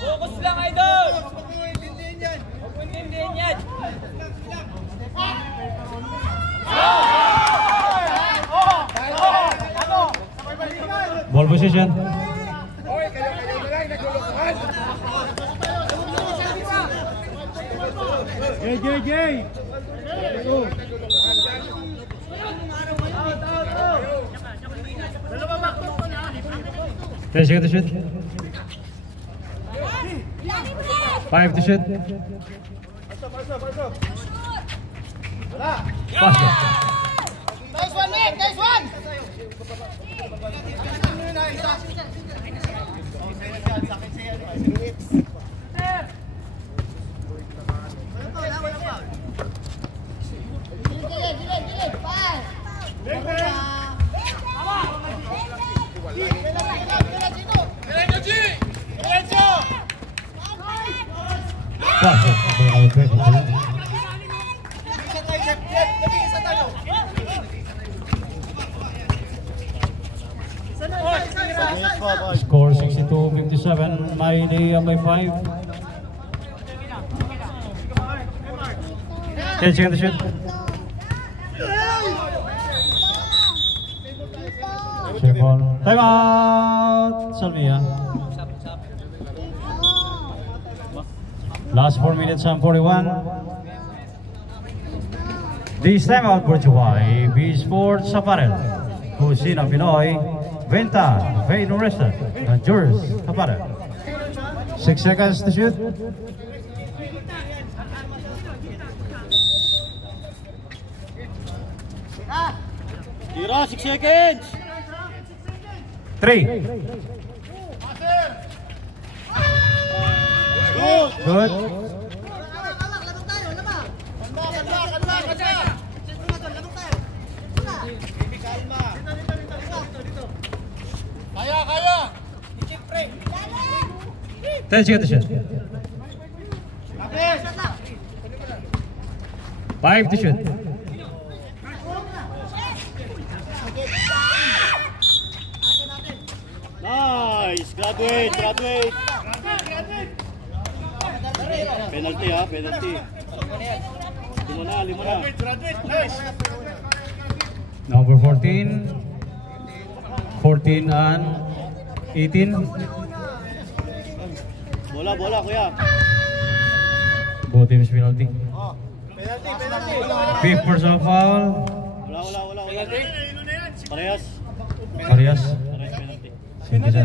Focus lang, idol! Huwag mo intindihin yan! Ball position. Jay. 10 seconds to shoot. 5 to shoot. Pass it. Nice one, Nick! Nice one! Pass it. Score 62-57. May day by 5. 10 seconds to shoot. Time out! Salvia. Last 4 minutes and 41. This time out brought to you by B Sports Apparel, Kusina Pinoy, Venta, Vain Restaurant, and Juris Apparel. 6 seconds to shoot. Tira, 6 seconds! 3. Good! Good. Kaya! 10 seconds to shoot. 5 to shoot. Nice! Graduate! Penalty ha, penalty. Limo na. Number 14. 14 and 18. Bola kuya. Both teams penalty. Fifth personal foul. Wala. Parehas Arias. penalty. Sige sir.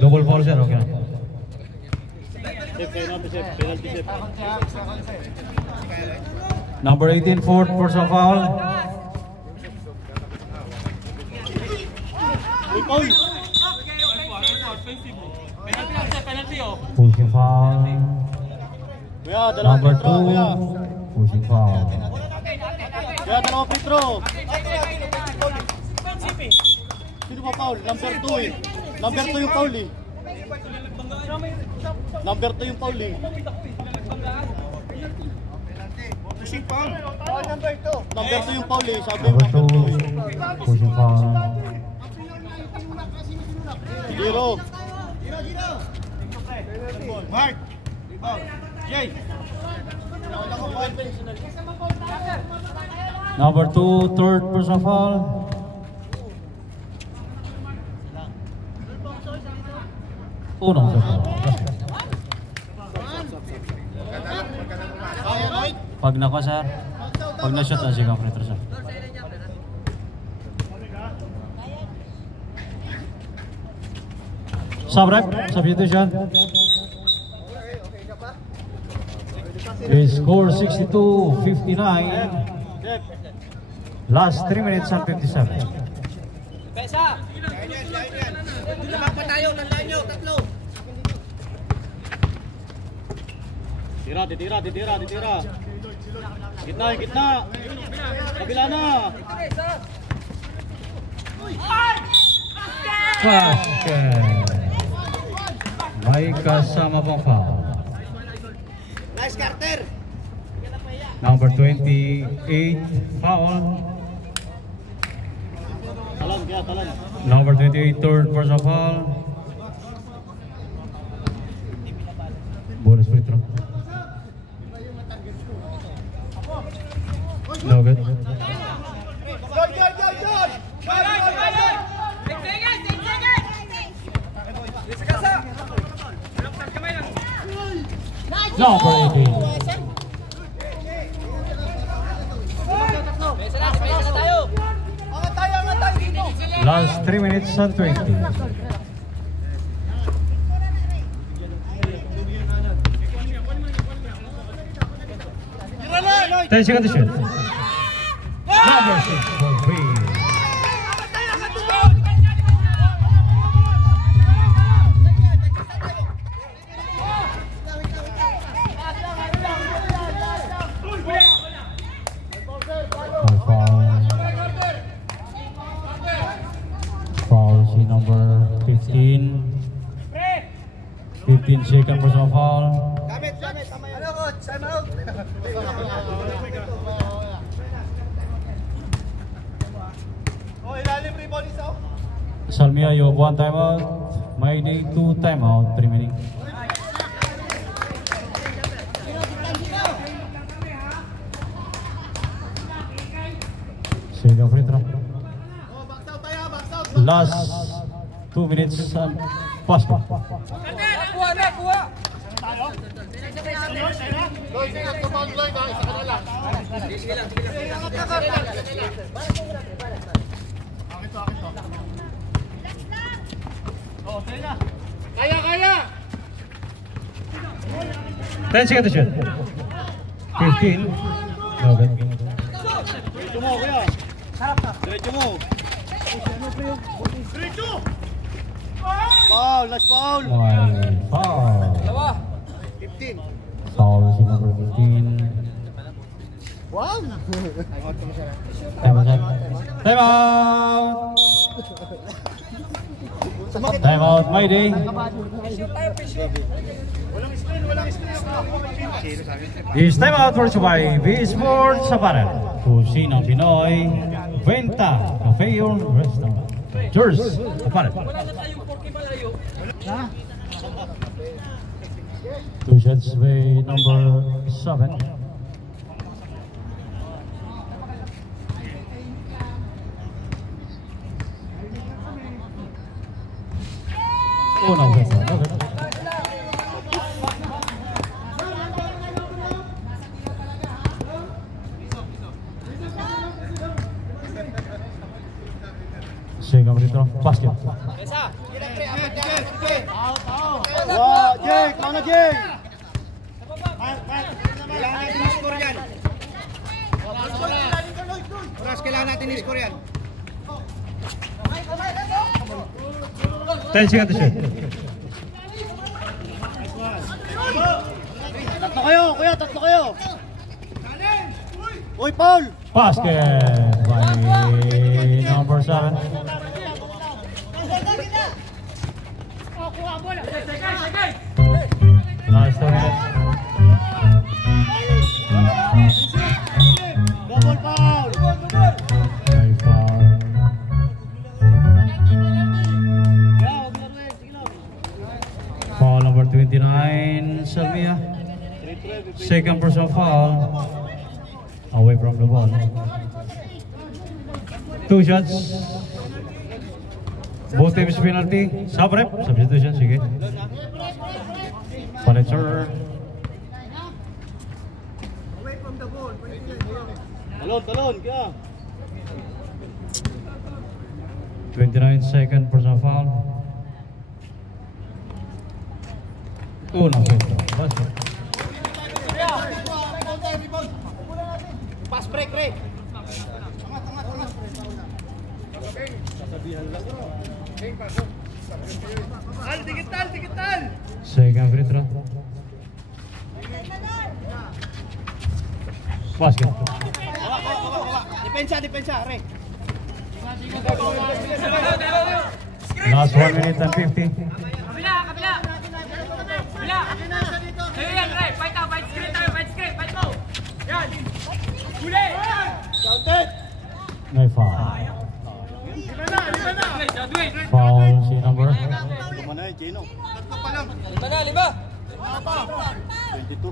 Double foul sir. Okay na. Penalty save. Number 18, fourth personal foul. Uy! Pushing foul. Kuya, Number dalawang free throw, kuya. 2, pushing foul. Kuya, dalawang free throw. Sino ba foul? Number 2 eh. Number 2 yung foul eh. Number 2 yung foul eh. Number 2 yung foul eh. Sabi yung Number number 2 eh. 2, pushing foul. Zero. Mark. Oh, Jay. Number 2, third personal foul. Unang foul. Pag nako sir, pag na-shot na siya free throw sir. Substitution. The score 62-59. Last 3 minutes and 57. Pesa! Lamang pa tayo, landaan nyo, tatlo. Titira. Gitna. Kabila na. Basket. May kasama pang foul. Nice, Carter! Number 28 foul. Talan. Number 28 third personal foul. Bonus free throw. No good. Number 18. Last 3 minutes and 20. Ten seconds to shoot. Number 6 for free. Foul si number 15. 15 second personal foul. Gamit, tama yan. Ano, coach? Time out. Oh, ilalim rebound isa. Salmia, you have 1 timeout. Mayday 2 timeout remaining. Second free throw. Last 2 minutes and basket. Kuha. Kaya! 10 seconds to shoot. 15. No good. Diretso mo, kuya. Diretso mo. Foul, last foul. One foul. 15. Foul si number 15. Wow. Time out. Time out, Mayday. This time out for by V Sports Apparel. Kusina Pinoy. Venta Cafe or Restaurant. Cheers. Apparel. Two shots by number 7. Oh no, okay. Second free throw, basket. Wow, Jake, mana Jake? Kailangan natin i-score yan. Oras, kailangan natin i-score yan. 10 seconds to shoot. Tatlo kayo, kuya, tatlo kayo. Uy, Paul! Basket by number 7. Nice 2 minutes. Double foul! Very foul. Foul number 29. Second personal foul. Away from the ball. 2 shots. Both teams penalty. Sub-rep. Substitution. Sige. Palitzer. Away from the ball. Talon, kaya. 29 second personal foul. No. Basket. Pass break, Ray. Digital. Second free throw. Basket. Depensa, Ray. Last 1 minute and 50. Kabila! Sa'yo yan, Ray! Fight screen tayo! Fight mo! Yan! Huli! Counted. No foul. Jadwin! Foul si number. Mana yung Gino? Lima! 22.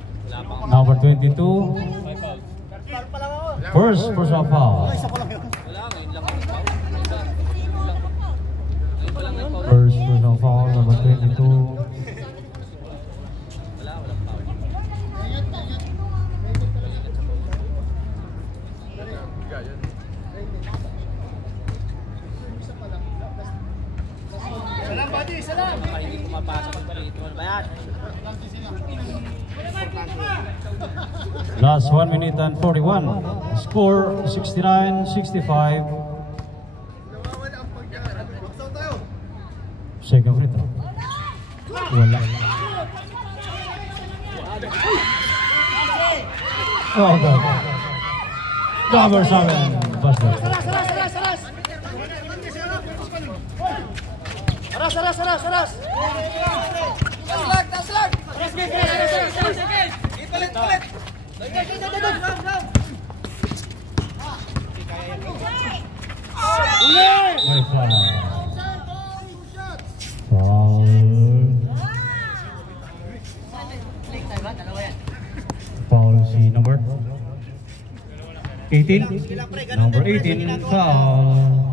Number 22. First personal foul. Isa pa lang yun. First personal foul, number 22. Salam, buddy, salam. Hindi pumapasok ang balito. Ano ba yan? Last 1 minute and 41. Score 69-65. Second free throw. Wala. Oh, God. Number 7. Basket. Saras. Taslag! Palit! May foul. Foul. Foul si number 18. Number 18 foul.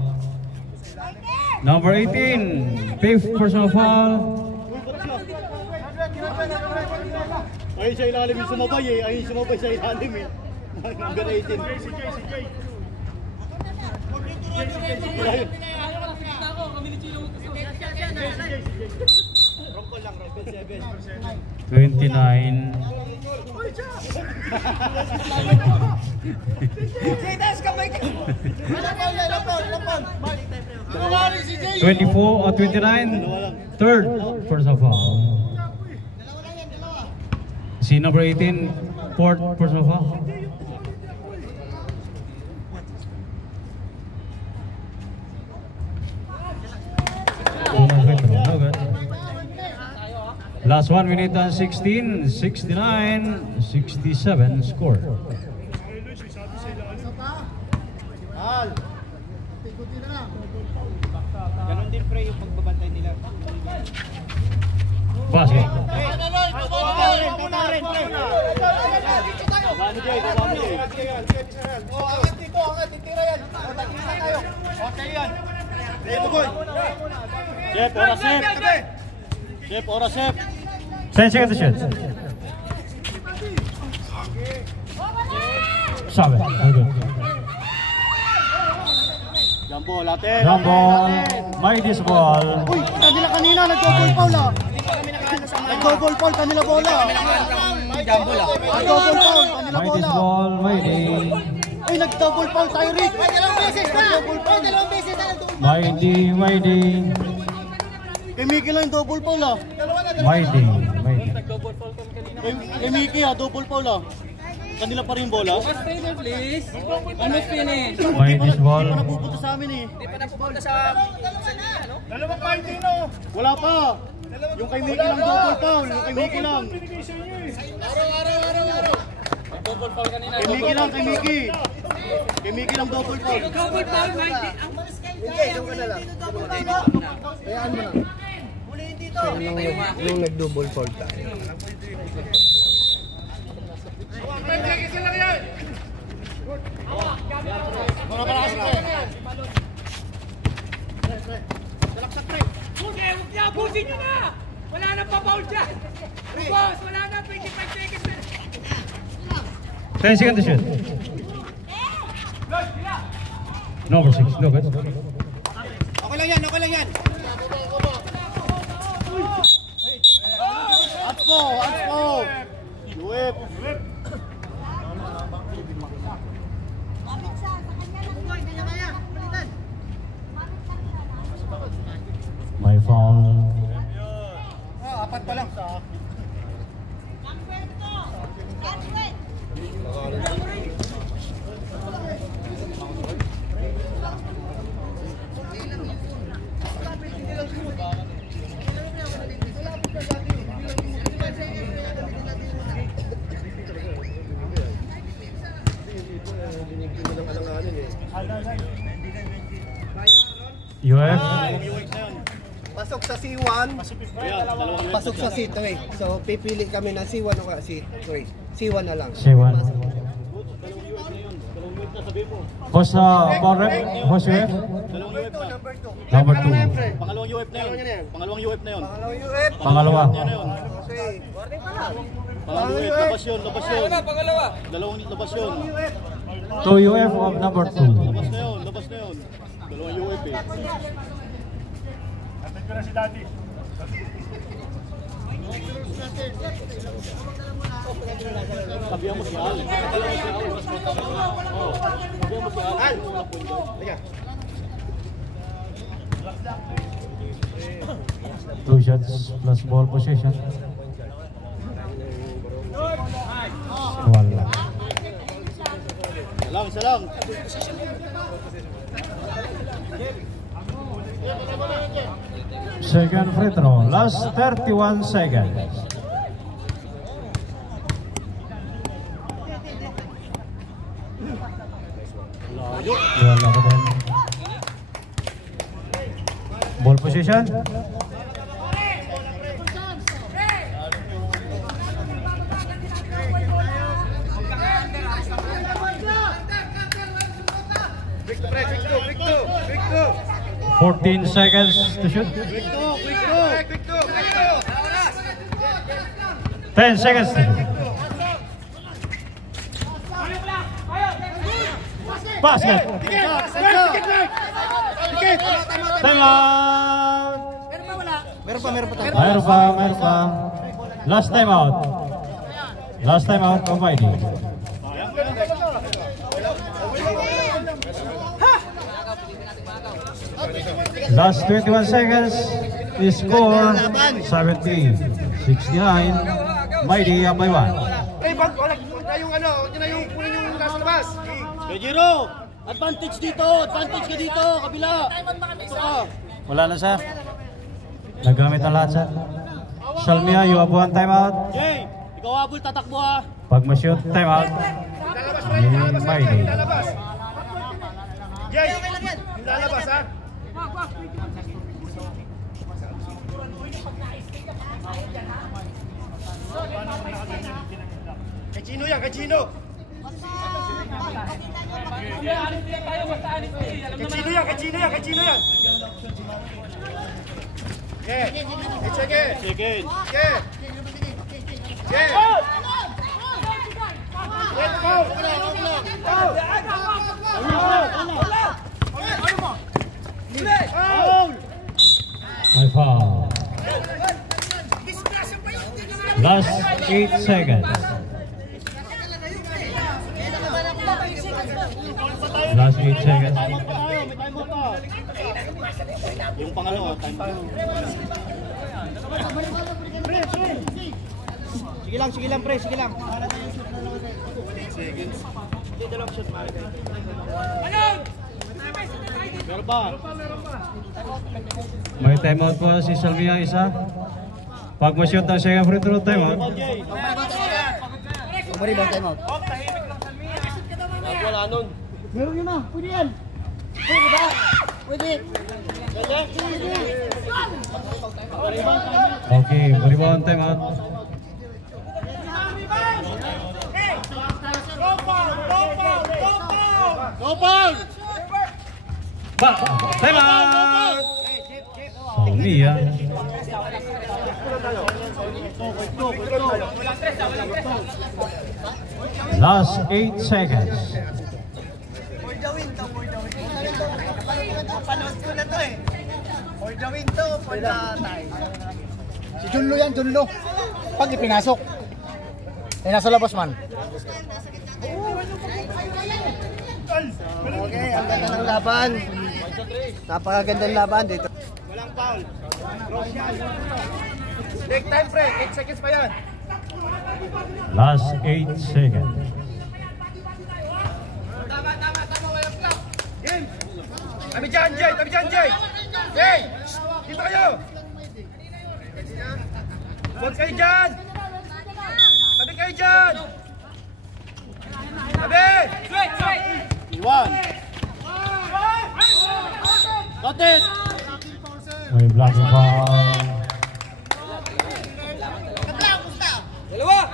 Number 18, 5th personal foul. Ayun siya ilalim yung sumabay eh. Ayun sumabay sa ilalim eh. Number 18. Rompol lang, 29. CJ! 24 or 29, third personal foul. Si number 18, fourth personal foul. No good. Last 1 minute and 16, 69, 67 score. Ganon din pre yung pagbabantay nila. Basket. Tatarin pre. Angat dito, titira yan. Tatingin na tayo. Okay yan. Chef, ora chef. 10 seconds to shoot. 7. Okay. Jumbo, latte. Jumbo, may disball. Uy, kanina nag-double foul ah. Nag-double foul kanila bola. Jumbo lang. Nag-double foul kanila May bola. disball, may di. Ay, nag-double foul tayo Rick. Dalawang beses na. May di. Kay Mickey lang yung double foul ah. May di. Kay Mickey ah, double foul ah. Kanila pa rin yung bola. Pass trainer please. Almost finish. May disball. Hindi pa napupunta sa amin eh. Hindi pa napupunta sa linya, no? Dalawang party no. Wala pa. Yung kay Mickey lang double foul. Yung kay Mickey lang. Double foul kanina. Kay Mickey lang, kay Mickey. Kay Mickey lang double foul. Double foul, Mikey. Hindi, doon ka na lang. Hayaan mo lang. Nung nag-double foul tayo. 10 seconds to shoot. Number 6, no good. Okay lang yan, okay lang yan. Atpo! Whip! May foul. Apat pa lang. UF. Pasok sa C1, pasok sa C3. So pipili kami ng C1 o C3. C1 na lang. C1. Host ball rep. Host UF. Number 2. Pangalawang UF na yun. Pangalawang UF na yun. Pangalawang UF. Pangalawa. Okay. Pangalawang UF, labas yun. Pangalawa. Dalawang labas yun. 2 UF of number 2. Labas na yun. Dalawang UF eh. Sabihan mo si Al. Al! Liga. 2 shots plus ball possession. Wala. Isa lang. Second free throw. Last 31 seconds. Wala pa din. Ball position. Victor. 14 seconds to shoot. 10 seconds to shoot. Basket. Time out. Meron pa. Last time out. Last time out of ID. Last 21 seconds. Score 70-69. Mighty up by 1. Wala yung kunin yung last pass. Hey Jiro, advantage dito. Advantage ka dito. Kabila. Wala na siya. Nagamit ang lahat siya. Salmia, you have 1 timeout. Jay, ikaw habol, tatakbo ha. Pag ma-shoot, timeout. Mighty. Jay, lalabas ha. Kachino yan, Kachino. Kachino yan. It's again. Second. Let's go. My foul. Last 8 seconds. Last 8 seconds. May time out pa. Yung pangalawa, time out. Sige lang pre, sige lang. Meron ba? May timeout po si Salmia isa. Pag ma-shoot ang second free throw, timeout. Maribang time out. Wala nun. Meron yun na, pwede yan. Pwede ba? Pwede. Okay, rebound timeout. Go foul! Timeout! Salmia. Last 8 seconds. For the win to, for the win. Napanood ko na to eh. For the win to, for the tie. Si Junlo yan, Junlo. Pag ipinasok. Eh, nasa labas man. Okay, ang ganda ng laban. Napakagandang laban dito. Walang foul. Take time, pre. 8 seconds pa yan. Last 8 seconds. Tama, walang clock. Game. Tabi dyan, Jay. Tabi dyan, Jay. Jay, dito kayo. Huwag kayo dyan. Tabi kayo dyan. Tabi. Iwan. Got it. May blocking foul. Dalawa!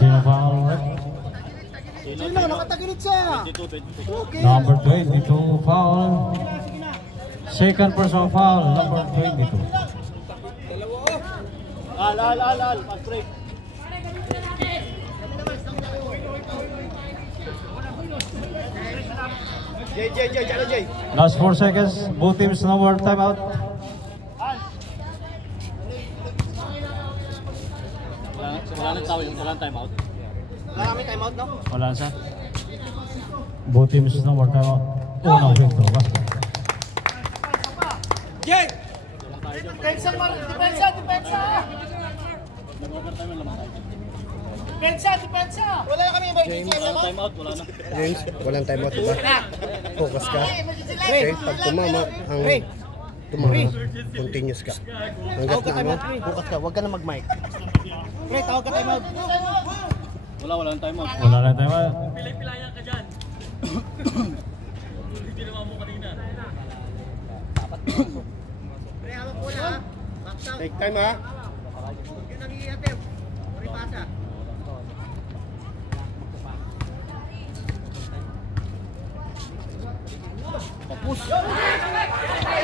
Sino foul? Sino? Nakatagilid siya. Number 22 foul. Second personal foul, number 22. Al. Fast break. Jay. Last 4 seconds. Both teams no more timeout. Walang timeout. Wala kami time out, no? Wala siya. Both teams no more timeout. Unang free throw. Basket. Jay! Depensa! Wala na kami emergency. Timeout, wala na. James, walang time out, diba? Focus ka. Okay, pag tumama, continuous ka. Hanggat na ano, focus ka. Huwag ka na mag-mic. Pre, tawag ka timeout. Walang timeout. Wala na timeout. Pilay-pilayan ka dyan. Ginawa mo kanina. Take time, ha? Huwag yun ang iiatim. Pasa.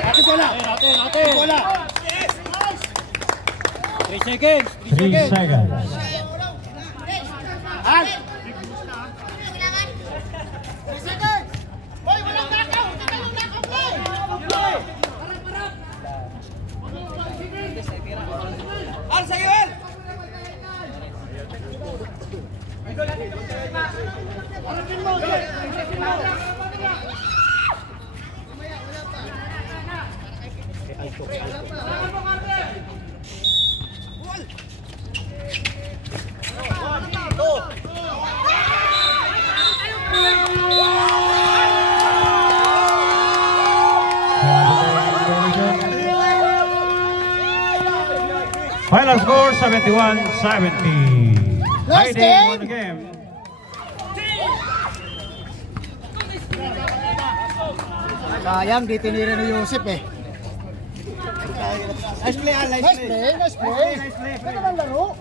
Ate bola. 3 seconds. 3 seconds. Al, sa'yo, Al! Final score 71-70. Last Hiding game. on the game. Sayang, di tinira ni Yusip eh. Nice play, Al. Nice play. Ano naman laro?